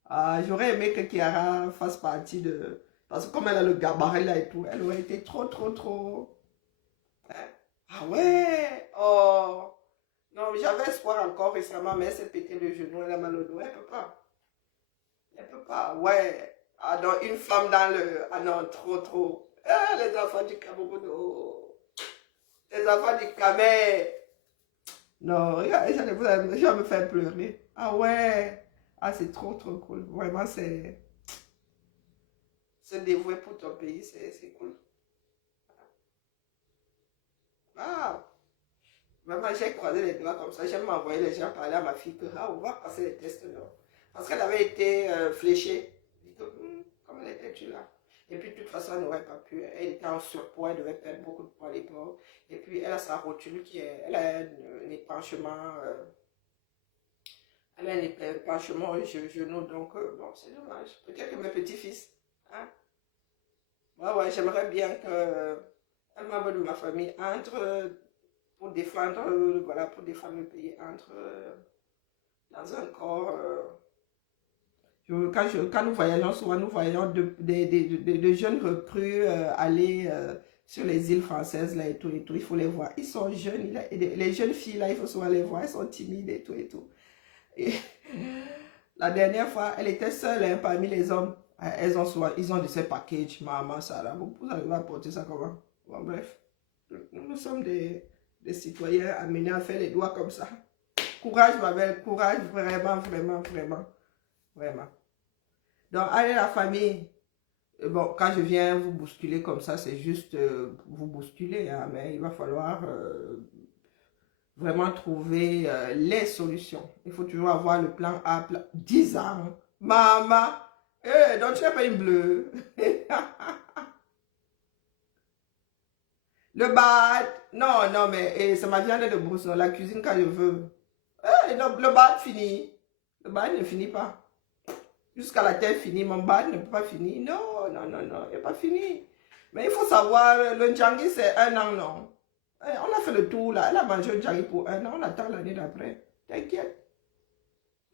Ah, j'aurais aimé que Kiara fasse partie de... Parce que comme elle a le gabarit là et tout, elle aurait été trop, trop, trop... Hein? Ah ouais? Oh. Non, j'avais espoir encore récemment, mais elle s'est pété le genou, elle a mal au dos. Elle peut pas. Elle peut pas. Ouais. Ah non, une femme dans le... Ah non, trop, trop. Ah, les enfants du Cameroun. Oh. Les enfants du Cameroun. Non, regarde, je vais me faire pleurer. Ah ouais. Ah, c'est trop, trop cool. Vraiment, c'est... Se dévouer pour ton pays, c'est cool. Ah, vraiment, j'ai croisé les doigts comme ça. J'aime m'envoyer les gens parler à ma fille que, on va passer les tests. Non. Parce qu'elle avait été fléchée. Comme elle était là. Et puis, de toute façon, elle n'aurait pas pu. Elle était en surpoids, elle devait perdre beaucoup de poids à l'époque. Et puis, elle a sa rotule qui est. Elle a un épanchement. Elle a un épanchement au genou. Donc, bon, c'est dommage. Peut-être que mes petits-fils. Hein? Ouais, j'aimerais bien que un membre de ma famille entre pour défendre, pour défendre le pays, entre dans un corps. Quand nous voyageons, souvent nous voyons de jeunes recrues aller sur les îles françaises là et tout, il faut les voir. Ils sont jeunes, les jeunes filles là, il faut souvent les voir, elles sont timides et tout et tout. Et la dernière fois, elle était seule hein, parmi les hommes. Ils ont de ces packages, maman, Sarah, vous allez apporter ça comment? Bon, bref, nous sommes des citoyens amenés à faire les doigts comme ça. Courage, ma belle, courage, vraiment, vraiment, vraiment, vraiment. Donc, allez la famille. Bon, quand je viens vous bousculer comme ça, c'est juste vous bousculer, hein, mais il va falloir vraiment trouver les solutions. Il faut toujours avoir le plan A, 10 ans. Maman, donc tu n'as pas une bleue. Le bad, non, non, mais c'est ma viande de brousse, non, la cuisine quand je veux. Non, le bad finit. Le bad ne finit pas. Jusqu'à la terre finie, mon bad ne peut pas finir. Non, non, non, non, il n'est pas fini. Mais il faut savoir, le Djangui, c'est 1 an, non. On a fait le tour, là. Elle a mangé le Djangui pour 1 an, on attend l'année d'après. T'inquiète.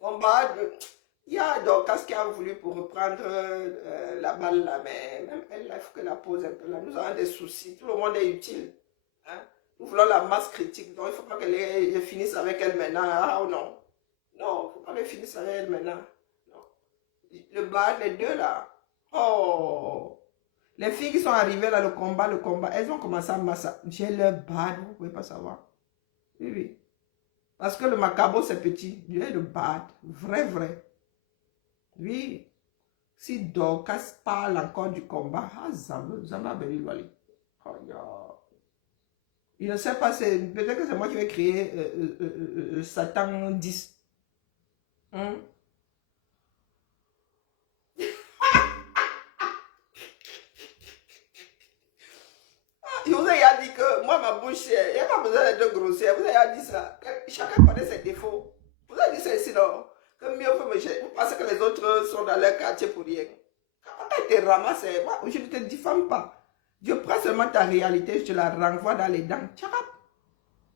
Mon bad, il y a Dorcas qui a voulu pour reprendre la balle, là, mais même elle, il faut que la pose un peu, là. Nous avons des soucis, tout le monde est utile. Hein? Nous voulons la masse critique, donc il ne faut pas qu'elle finisse avec elle maintenant. Ah non. Non, il ne faut pas qu'elle finisse avec elle maintenant. Le bad, les deux là. Oh. Les filles qui sont arrivées là, le combat, elles ont commencé à massacrer. J'ai le bad, vous ne pouvez pas savoir. Oui, oui. Parce que le macabo c'est petit. J'ai le bad. Vrai, vrai. Oui. Si Dorcas parle encore du combat, ah, Zamba Beliwali. Oh, il ne sait pas, peut-être que c'est moi qui vais créer Satan 10. Hein? Je vous ai dit que moi, ma bouche, il n'y a pas besoin d'être grossière. Vous avez dit ça. Chacun connaît ses défauts. Vous avez dit ça ici, non? Que mieux faut me jeter. Vous pensez que les autres sont dans leur quartier pour rien. Quand tu te ramasses, moi, je ne te diffame pas. Je prends seulement ta réalité, je te la renvoie dans les dents. Tchap.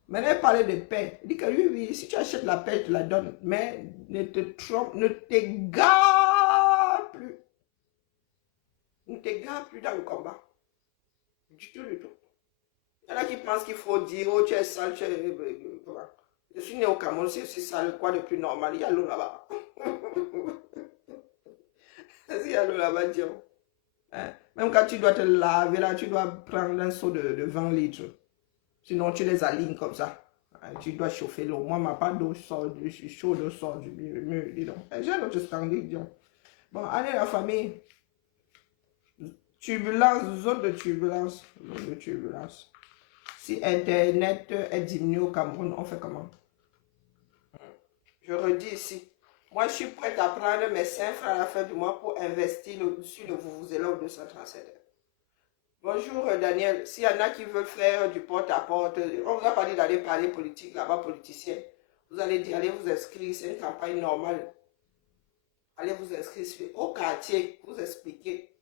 Maintenant, parler de paix. Il dit que oui, oui, si tu achètes la paix, je te la donne. Mais ne te trompe, ne t'égare plus. Ne t'égare plus dans le combat. Du tout, du tout. Il y en a qui pensent qu'il faut dire, oh, tu es sale, tu es... Je suis né au Cameroun, c'est aussi sale, quoi de plus normal? Il y a l'eau là-bas. Il y a l'eau là-bas, Dieu. Hein? Même quand tu dois te laver, là, tu dois prendre un seau de 20 litres. Sinon, tu les alignes comme ça. Hein? Tu dois chauffer l'eau. Moi, ma part d'eau sort, je suis chaud, d'eau sort du mur, dis donc. J'ai un autre standing, Dieu. Bon, allez, la famille. Turbulence, zone de turbulence. Zone de turbulence. Si Internet est diminué au Cameroun, on fait comment? Je redis ici. Moi, je suis prête à prendre mes 5 francs à la fin du mois pour investir sur le Vuvuzela au 237. Bonjour Daniel. S'il y en a qui veulent faire du porte-à-porte, on ne vous a pas dit d'aller parler politique là-bas, politicien. Vous allez dire, allez vous inscrire, c'est une campagne normale. Allez vous inscrire au quartier, vous expliquer.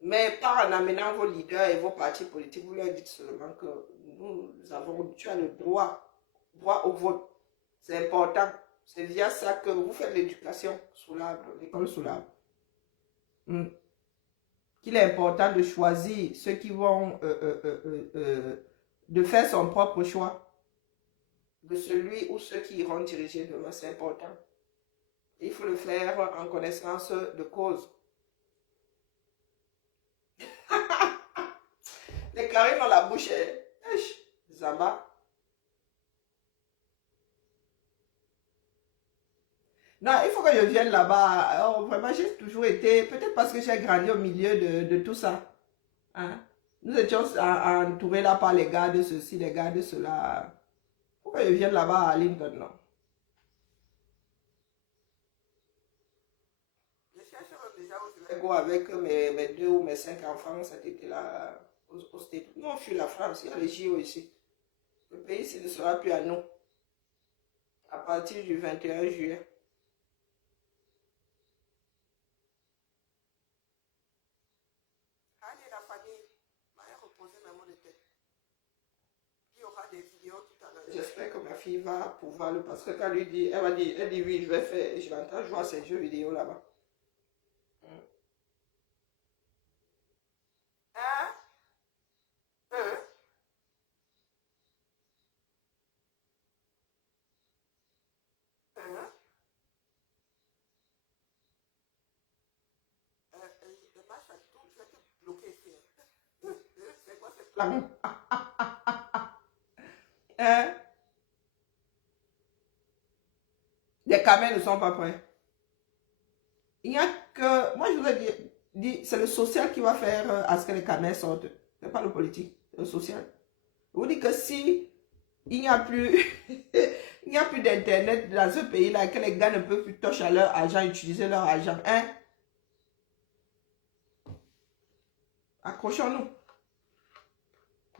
Mais pas en amenant vos leaders et vos partis politiques, vous leur dites seulement que tu as le droit au vote. C'est important. C'est via ça que vous faites l'éducation sous l'arbre, l'école sous l'arbre. Qu'il est important de choisir ceux qui vont, de faire son propre choix. De celui ou ceux qui iront diriger demain, c'est important. Il faut le faire en connaissance de cause. Les carrés dans la bouche, Zamba. Non, il faut que je vienne là-bas. Oh, vraiment, j'ai toujours été, peut-être parce que j'ai grandi au milieu de tout ça. Hein? Nous étions entourés là par les gars de ceci, les gars de cela. Il faut que je vienne là-bas à Lincoln, non? Je cherche déjà où je vais go avec mes 2 ou mes 5 enfants cet été-là au State. Nous, on fuit la France, il y a les JO ici. Le pays, ce ne sera plus à nous. À partir du 21 juillet. Allez, la famille, va reposer mes mots de tête. Il y aura des vidéos tout à l'heure. J'espère que ma fille va pouvoir le... Parce que quand elle lui dit, elle dit oui, je vais faire. Et je l'entends jouer à ces jeux vidéo là-bas. Hein? Hein? Hein? Le match va tout, je vais te bloquer ici. C'est quoi cette plan? Hein? Les camels ne sont pas prêts. Il n'y a que... Moi, je vous ai dit c'est le social qui va faire à ce que les camels sortent. Ce n'est pas le politique, c'est le social. Je vous dis que si il n'y a plus... il n'y a plus d'internet dans ce pays-là et que les gars ne peuvent plus toucher à leur argent, utiliser leur argent. Hein? Accrochons-nous.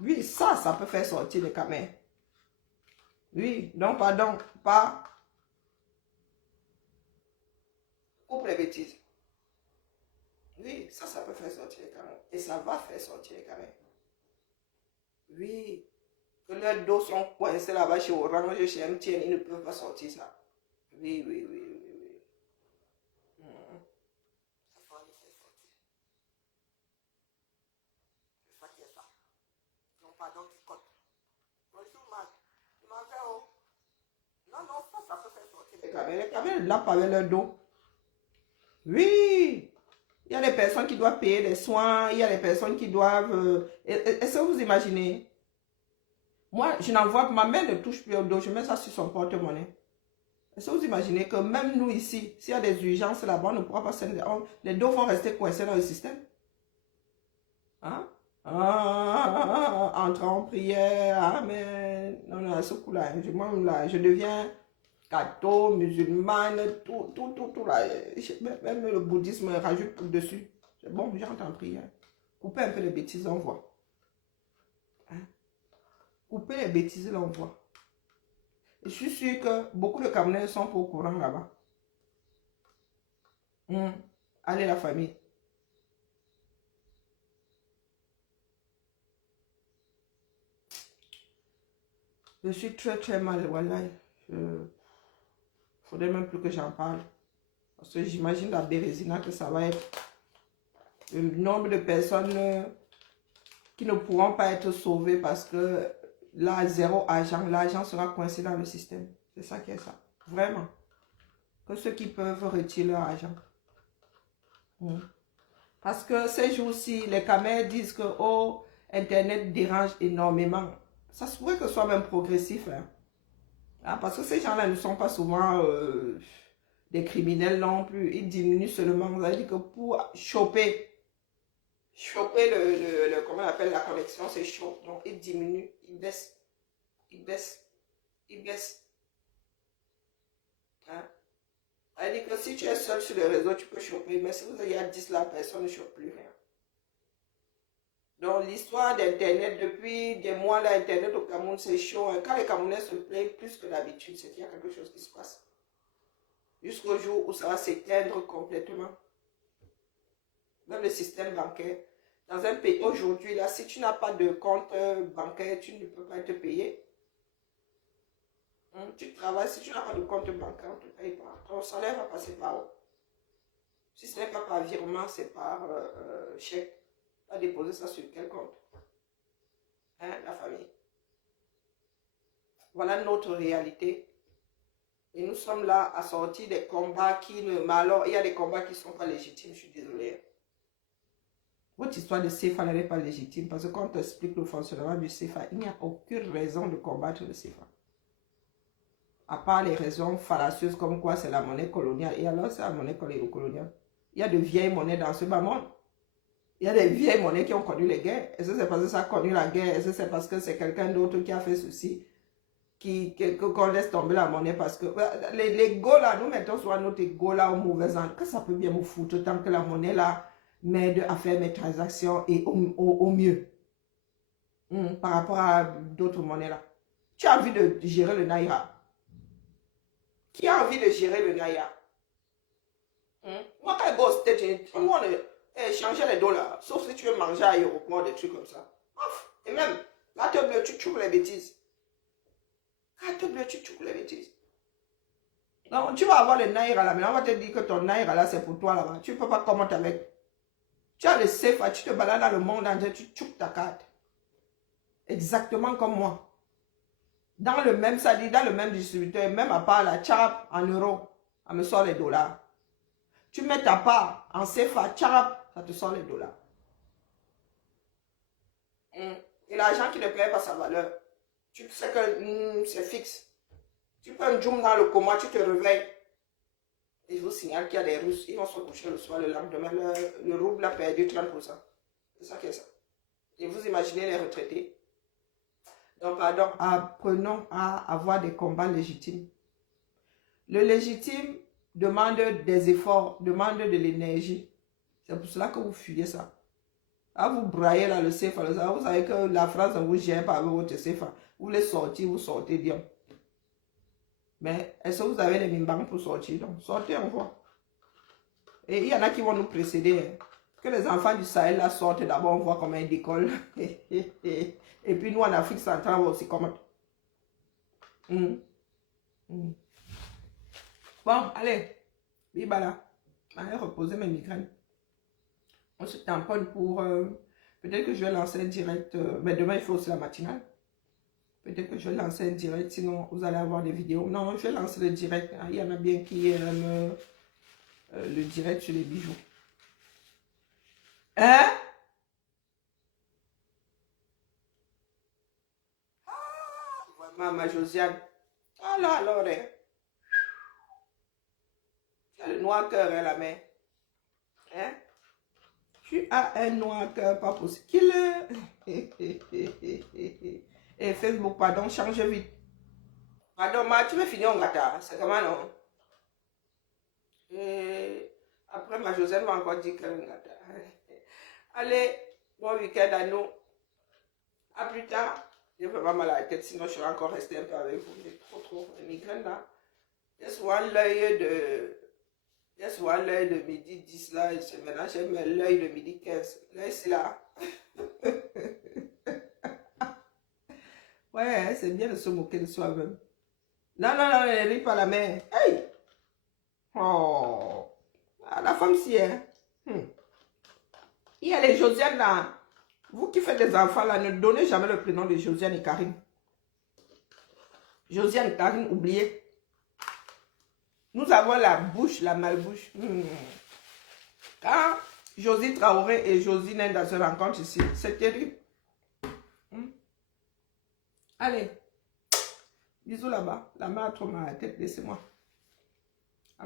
Oui, ça peut faire sortir les camels. Oui, non, pardon, pas... Coupe les bêtises. Oui, ça peut faire sortir les camels. Et ça va faire sortir les camels. Oui. Que leurs dos sont coincés là-bas chez Orange, chez MTN, ils ne peuvent pas sortir ça. Oui, oui, oui, oui, oui. Ça va les faire sortir. C'est ça qui est ça. Non, pardon, tu comptes. Bonjour, Marc. Tu m'as fait oh. Non, non, ça peut faire sortir. Les camels là avec leur dos. Oui. Il y a des personnes qui doivent payer des soins, il y a des personnes qui doivent... Est-ce que vous imaginez? Moi, je n'envoie, ma mère ne touche plus au dos, je mets ça sur son porte-monnaie. Est-ce que vous imaginez que même nous ici, s'il y a des urgences là-bas, on ne pourra pas s'aider. Les dos vont rester coincés dans le système. Hein? Entrant en prière, amen. Non, non, à ce coup-là, je deviens catho, musulmane, tout là. Même le bouddhisme rajoute tout dessus. C'est bon, j'entre en prière. Coupez un peu les bêtises, on voit. Hein? Coupez les bêtises, on voit. Et je suis sûr que beaucoup de Camerounais sont pas au courant là-bas. Allez, la famille. Je suis très mal, voilà. Faudrait même plus que j'en parle. Parce que j'imagine la bérésina que ça va être. Le nombre de personnes qui ne pourront pas être sauvées parce que là, zéro argent, l'argent sera coincé dans le système. C'est ça qui est ça. Vraiment. Que ceux qui peuvent retirer leur argent. Parce que ces jours-ci, les caméras disent que oh, Internet dérange énormément. Ça se pourrait que ce soit même progressif. Hein. Ah, parce que ces gens-là ne sont pas souvent des criminels non plus. Ils diminuent seulement. Vous avez dit que pour choper comment on appelle la connexion, c'est chaud. Donc, ils diminuent, ils baissent. Hein? Elle dit que si tu es seul sur le réseau, tu peux choper. Mais si vous avez 10 là, personne ne chope plus rien. Donc, l'histoire d'Internet, depuis des mois, là, Internet au Cameroun, c'est chaud. Quand les Camerounais se plaignent plus que d'habitude, c'est qu'il y a quelque chose qui se passe. Jusqu'au jour où ça va s'éteindre complètement. Même le système bancaire. Dans un pays aujourd'hui, là, si tu n'as pas de compte bancaire, tu ne peux pas te payer. Tu travailles, si tu n'as pas de compte bancaire, on ne te paye pas. Ton salaire va passer par où? Si ce n'est pas par virement, c'est par chèque. Tu vas déposer ça sur quel compte? Hein, la famille. Voilà notre réalité. Et nous sommes là à sortir des combats qui ne... Mais alors, il y a des combats qui ne sont pas légitimes, je suis désolée. Votre histoire de CFA n'est pas légitime parce que quand on t'explique le fonctionnement du CFA, il n'y a aucune raison de combattre le CFA. À part les raisons fallacieuses comme quoi c'est la monnaie coloniale. Et alors, c'est la monnaie coloniale. Il y a de vieilles monnaies dans ce bas monde. Il y a des vieilles monnaies qui ont connu les guerres. Est-ce que c'est parce que ça a connu la guerre? Est-ce que c'est parce que c'est quelqu'un d'autre qui a fait ceci? Qu'on laisse tomber la monnaie parce que... Les go là, nous mettons soit notre go là au mauvais endroit. Que ça peut bien me foutre tant que la monnaie là m'aide à faire mes transactions et au mieux. Par rapport à d'autres monnaies là. Tu as envie de gérer le Naira? Qui a envie de gérer le Naira? Moi, quand je go aux États-Unis, tout le monde changer les dollars. Sauf si tu veux manger à l'aéroport, des trucs comme ça. Et même, Carte bleue, tu trouves les bêtises. Carte bleue, tu trouves les bêtises. Donc, tu vas avoir le naira là, mais on va te dire que ton naira là, c'est pour toi là-bas. Tu ne peux pas commenter avec. Tu as le CFA, tu te balades dans le monde entier, tu trouves ta carte. Exactement comme moi. Dans le même, ça dit, dans le même distributeur, même à part la charap en euros, ça me sort les dollars. Tu mets ta part en CFA, charap, ça te sort les dollars. Et l'argent qui ne paye pas sa valeur, tu sais que c'est fixe. Tu peux un jour dans le coma, tu te réveilles. Et je vous signale qu'il y a des Russes, ils vont se coucher le soir, le lendemain, le rouble a perdu 30%. C'est ça qui est ça. Et vous imaginez les retraités. Donc, pardon, apprenons à avoir des combats légitimes. Le légitime demande des efforts, demande de l'énergie. C'est pour cela que vous fuyez ça. Ah, vous braillez là le CFA, vous savez que la France ne vous gère pas avec votre CFA. Vous voulez sortir, vous sortez bien. Mais est-ce que vous avez les mimbangs pour sortir? Donc, sortez, on voit. Et il y en a qui vont nous précéder. Hein. Que les enfants du Sahel là sortent d'abord, on voit comment ils décollent. Et puis nous en Afrique centrale, on va aussi comment. Bon, allez. Bibala. Allez reposer mes migraines. On se tamponne pour... peut-être que je vais lancer un direct. Mais demain, il faut aussi la matinale. Peut-être que je vais lancer un direct, sinon vous allez avoir des vidéos. Non, je vais lancer le direct. Il y en a bien qui aiment le direct sur les bijoux. Hein? Ah, vraiment, ma Josiane. Ah là, alors, hein. Tu as le noir cœur, hein, la mère. Hein? Tu as un noir cœur, pas possible. Et Facebook, pardon, change vite. Pardon, ma, tu veux finir en gâteau. C'est comment, non? Et après, ma Josiane va encore dire qu'elle est en gâteau. Allez, bon week-end à nous. À plus tard. J'ai vraiment mal à la tête, sinon je serais encore resté un peu avec vous. J'ai trop de migraine là. J'ai souvent l'œil de midi 10 là. Et maintenant, j'ai l'œil de midi 15. L'œil, c'est là. Ouais, c'est bien de se moquer de soi-même. Non, ne ris pas la mère. Hey! Oh! Ah, la femme si, hein? Il y a les Josiane là. Vous qui faites des enfants là, ne donnez jamais le prénom de Josiane et Karine. Josiane et Karine, oubliez. Nous avons la bouche, la malbouche. Quand Josie Traoré et Josie Nenda se rencontrent ici, c'est terrible. Allez. Bisous là-bas. La main a trop mal à la tête, laissez-moi.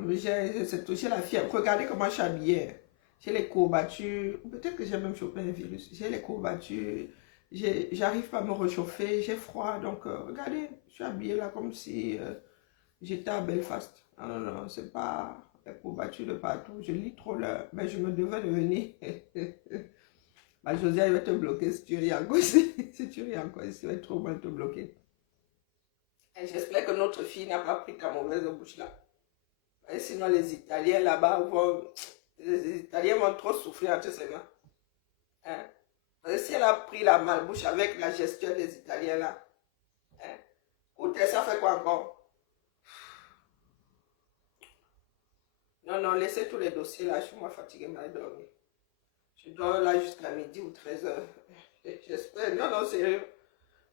J'ai touché la fièvre. Regardez comment je suis habillée. J'ai les courbatures. Peut-être que j'ai même chopé un virus. J'ai les courbatures. J'arrive pas à me réchauffer. J'ai froid. Donc, regardez. Je suis habillée là comme si j'étais à Belfast. Non, c'est pas les courbatures de partout. Je lis trop là. Mais je me devais de venir. Bah, Josia, il va te bloquer si tu ris encore ici. Si tu ris encore ici, il va trop mal te bloquer. J'espère que notre fille n'a pas pris ta mauvaise bouche là. Et sinon, les Italiens là-bas vont... Les Italiens vont trop souffrir entre ses mains. Hein? Parce que si elle a pris la malbouche avec la gestion des Italiens là, hein? Ou ça fait quoi encore? Non, laissez tous les dossiers là. Je suis moi fatiguée, mal dormir. Je dors là jusqu'à midi ou 13h. J'espère. Non, sérieux.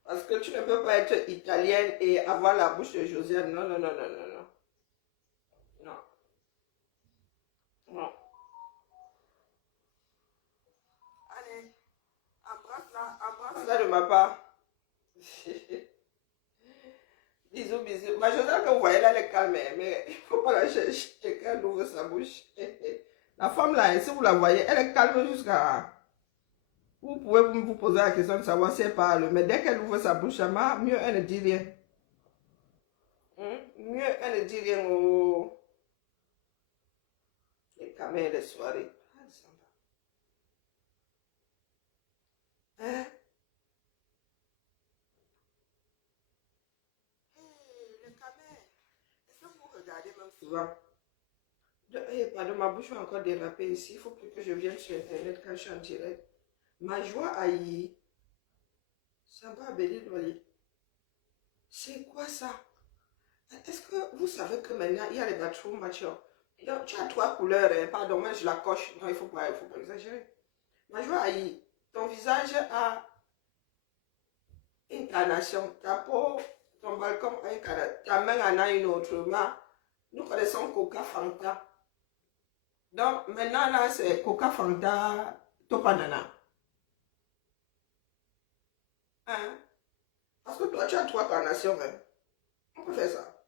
Parce que tu ne peux pas être italienne et avoir la bouche de Josiane. Non. Allez, embrasse-la de ma part. Bisous. Ma Josiane, que vous voyez là, elle est calme, mais il ne faut pas la chercher qu'elle ouvre sa bouche. La femme là, si vous la voyez, elle est calme jusqu'à... Vous pouvez vous poser la question de savoir si elle parle, mais dès qu'elle ouvre sa bouche, mieux elle ne dit rien. Mieux elle ne dit rien aux... Les caméras de soirée. Hein? Les caméras. Est-ce que vous regardez même souvent? Pardon, ma bouche va encore déraper ici. Il faut plus que je vienne sur Internet quand je suis en direct. Ma joie haïe. Samba Béni Douali. C'est quoi ça? Est-ce que vous savez que maintenant, il y a les bathroom matures? Donc, tu as 3 couleurs, hein. Pardon, moi je la coche. Non, il ne faut pas exagérer. Ma joie haï, ton visage a une carnation. Ta peau, ton balcon a une carnation. Ta main en a une autre. Nous connaissons Coca Fanta. Donc, maintenant, là, c'est Coca Fanta Topanana. Hein? Parce que toi, tu as 3 carnations. Hein? On peut faire ça.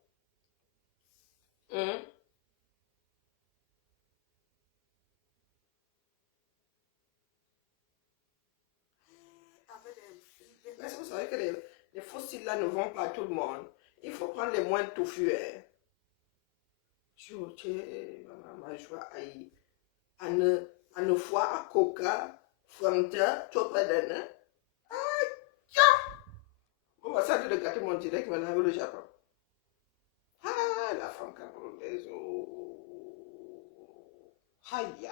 Hein? Parce que vous savez que les fossiles là ne vont pas à tout le monde. Il faut prendre les moins touffus. Hein. Ma joie aïe. À ne fois à Coca, Fanta, Topadana. On va ça de gâter mon direct maintenant avec le Japon. Ah, la femme camerounaise. Aïe.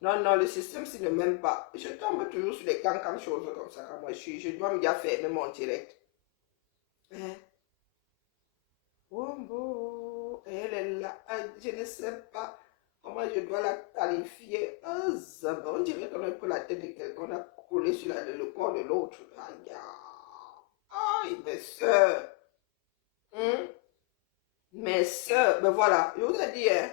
Non, non, le système, s'il ne m'aime pas. Je tombe toujours sur des cancans choses comme ça. Quand moi, je dois me dire fermer mon direct. Hein? Wombo, elle est là. Je ne sais pas comment je dois la qualifier. Ah, Zamba, on dirait qu'on a pris la tête de quelqu'un, on a collé sur le corps de l'autre. Aïe. Aïe, mes soeurs. Mes soeurs, ben voilà, je vous ai dit, hein.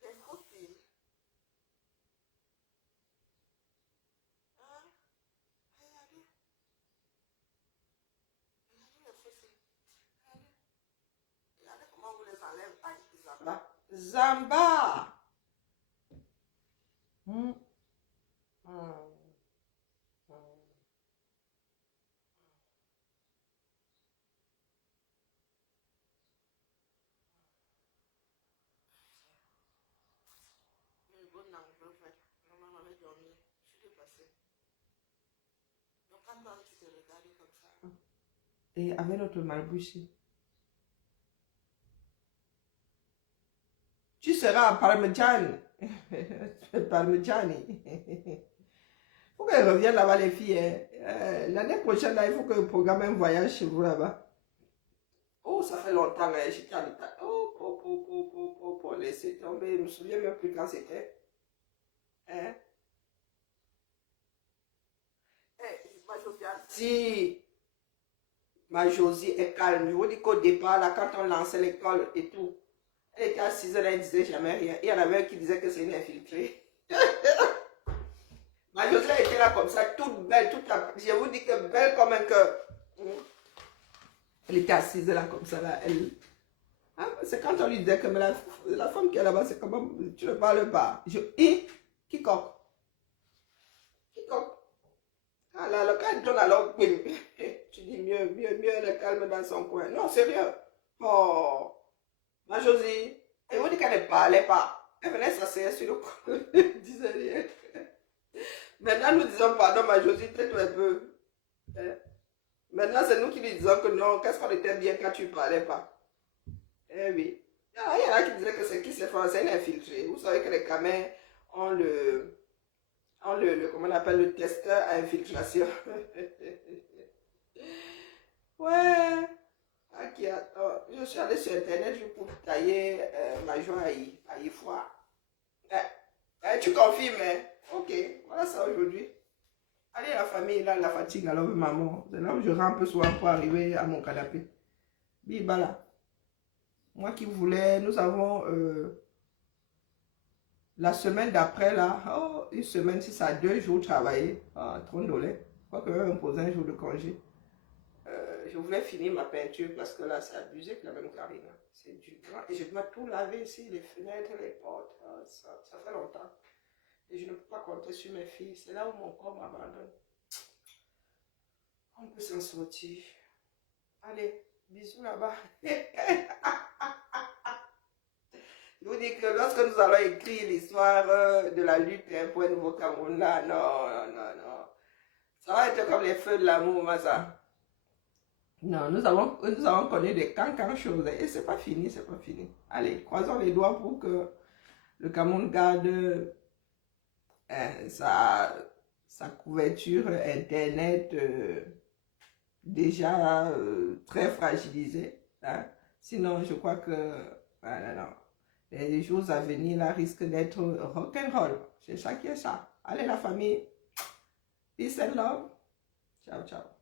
Les fossiles. Hein? Regardez. Regardez les fossiles. Regardez. Regardez comment on vous les enlève. Aïe, Zamba. Zamba. Hum, hum, hum. Mais bon, non, je le fais. Maman m'avait dormi. Je suis dépassée. Donc, quand tu te regardes comme ça. Et avec notre malbouché. Tu seras parmigiani. Parmigiani. Il faut qu'elle revienne là-bas, les filles. Hein. L'année prochaine, là, il faut que je programme un voyage chez vous là-bas. Oh, ça fait longtemps, hein, j'étais à l'Italie. Oh, laissez tomber. Je ne me souviens même plus quand c'était. Hein? Ma Josiane. Si ma Josie est calme, je vous dis qu'au départ, là, quand on lançait l'école et tout, elle était assise là, elle ne disait jamais rien. Il y en avait un qui disait que c'est une infiltrée. Ma Josie était là comme ça, toute belle, toute la... Je vous dis que belle comme un cœur. Elle était assise là comme ça, là. Elle... Ah, c'est quand on lui disait que la femme qui est là-bas, c'est comment tu ne parles pas. Qui coque? Qui coque? Ah là, le cas donne alors, tu dis mieux, elle est calme dans son coin. Non, sérieux. Oh, ma Josie, elle vous dit qu'elle ne parlait pas. Elle venait s'asseoir sur le coin, elle ne disait rien. Maintenant, nous disons pardon, ma Josie, tais-toi un peu. Hein? Maintenant, c'est nous qui lui disons que non, qu'est-ce qu'on était bien quand tu ne parlais pas. Eh oui. Il y en a qui disaient que c'est qui c'est une infiltré. Vous savez que les camins ont comment on appelle, le testeur à infiltration. Ouais. Ok, attends. Je suis allé sur internet pour tailler ma joie à y foire. Tu confirmes, hein? Ok, voilà ça aujourd'hui. Allez, la famille, là, la fatigue, alors maman. C'est là où je rampe souvent pour arriver à mon canapé. Bibala. Moi qui voulais, nous avons la semaine d'après là, oh, une semaine, si ça a 2 jours travaillé, trop dolé. Je crois que je vais me poser un jour de congé. Je voulais finir ma peinture parce que là, c'est abusé quand même, Karina. C'est du grand. Et je dois tout laver ici, les fenêtres, les portes. Ça fait longtemps. Et je ne peux pas compter sur mes filles. C'est là où mon corps m'abandonne. On peut s'en sortir. Allez, bisous là-bas. Je vous dis que lorsque nous allons écrire l'histoire de la lutte pour un nouveau Cameroun, là, non. Ça va être comme les feux de l'amour, ça. Non, nous avons connu des cancans choses et c'est pas fini, c'est pas fini. Allez, croisons les doigts pour que le Cameroun garde sa couverture Internet déjà très fragilisée. Hein. Sinon, je crois que non. Les jours à venir là risquent d'être rock'n'roll. C'est ça qui est ça. Allez la famille. Peace and love. Ciao, ciao.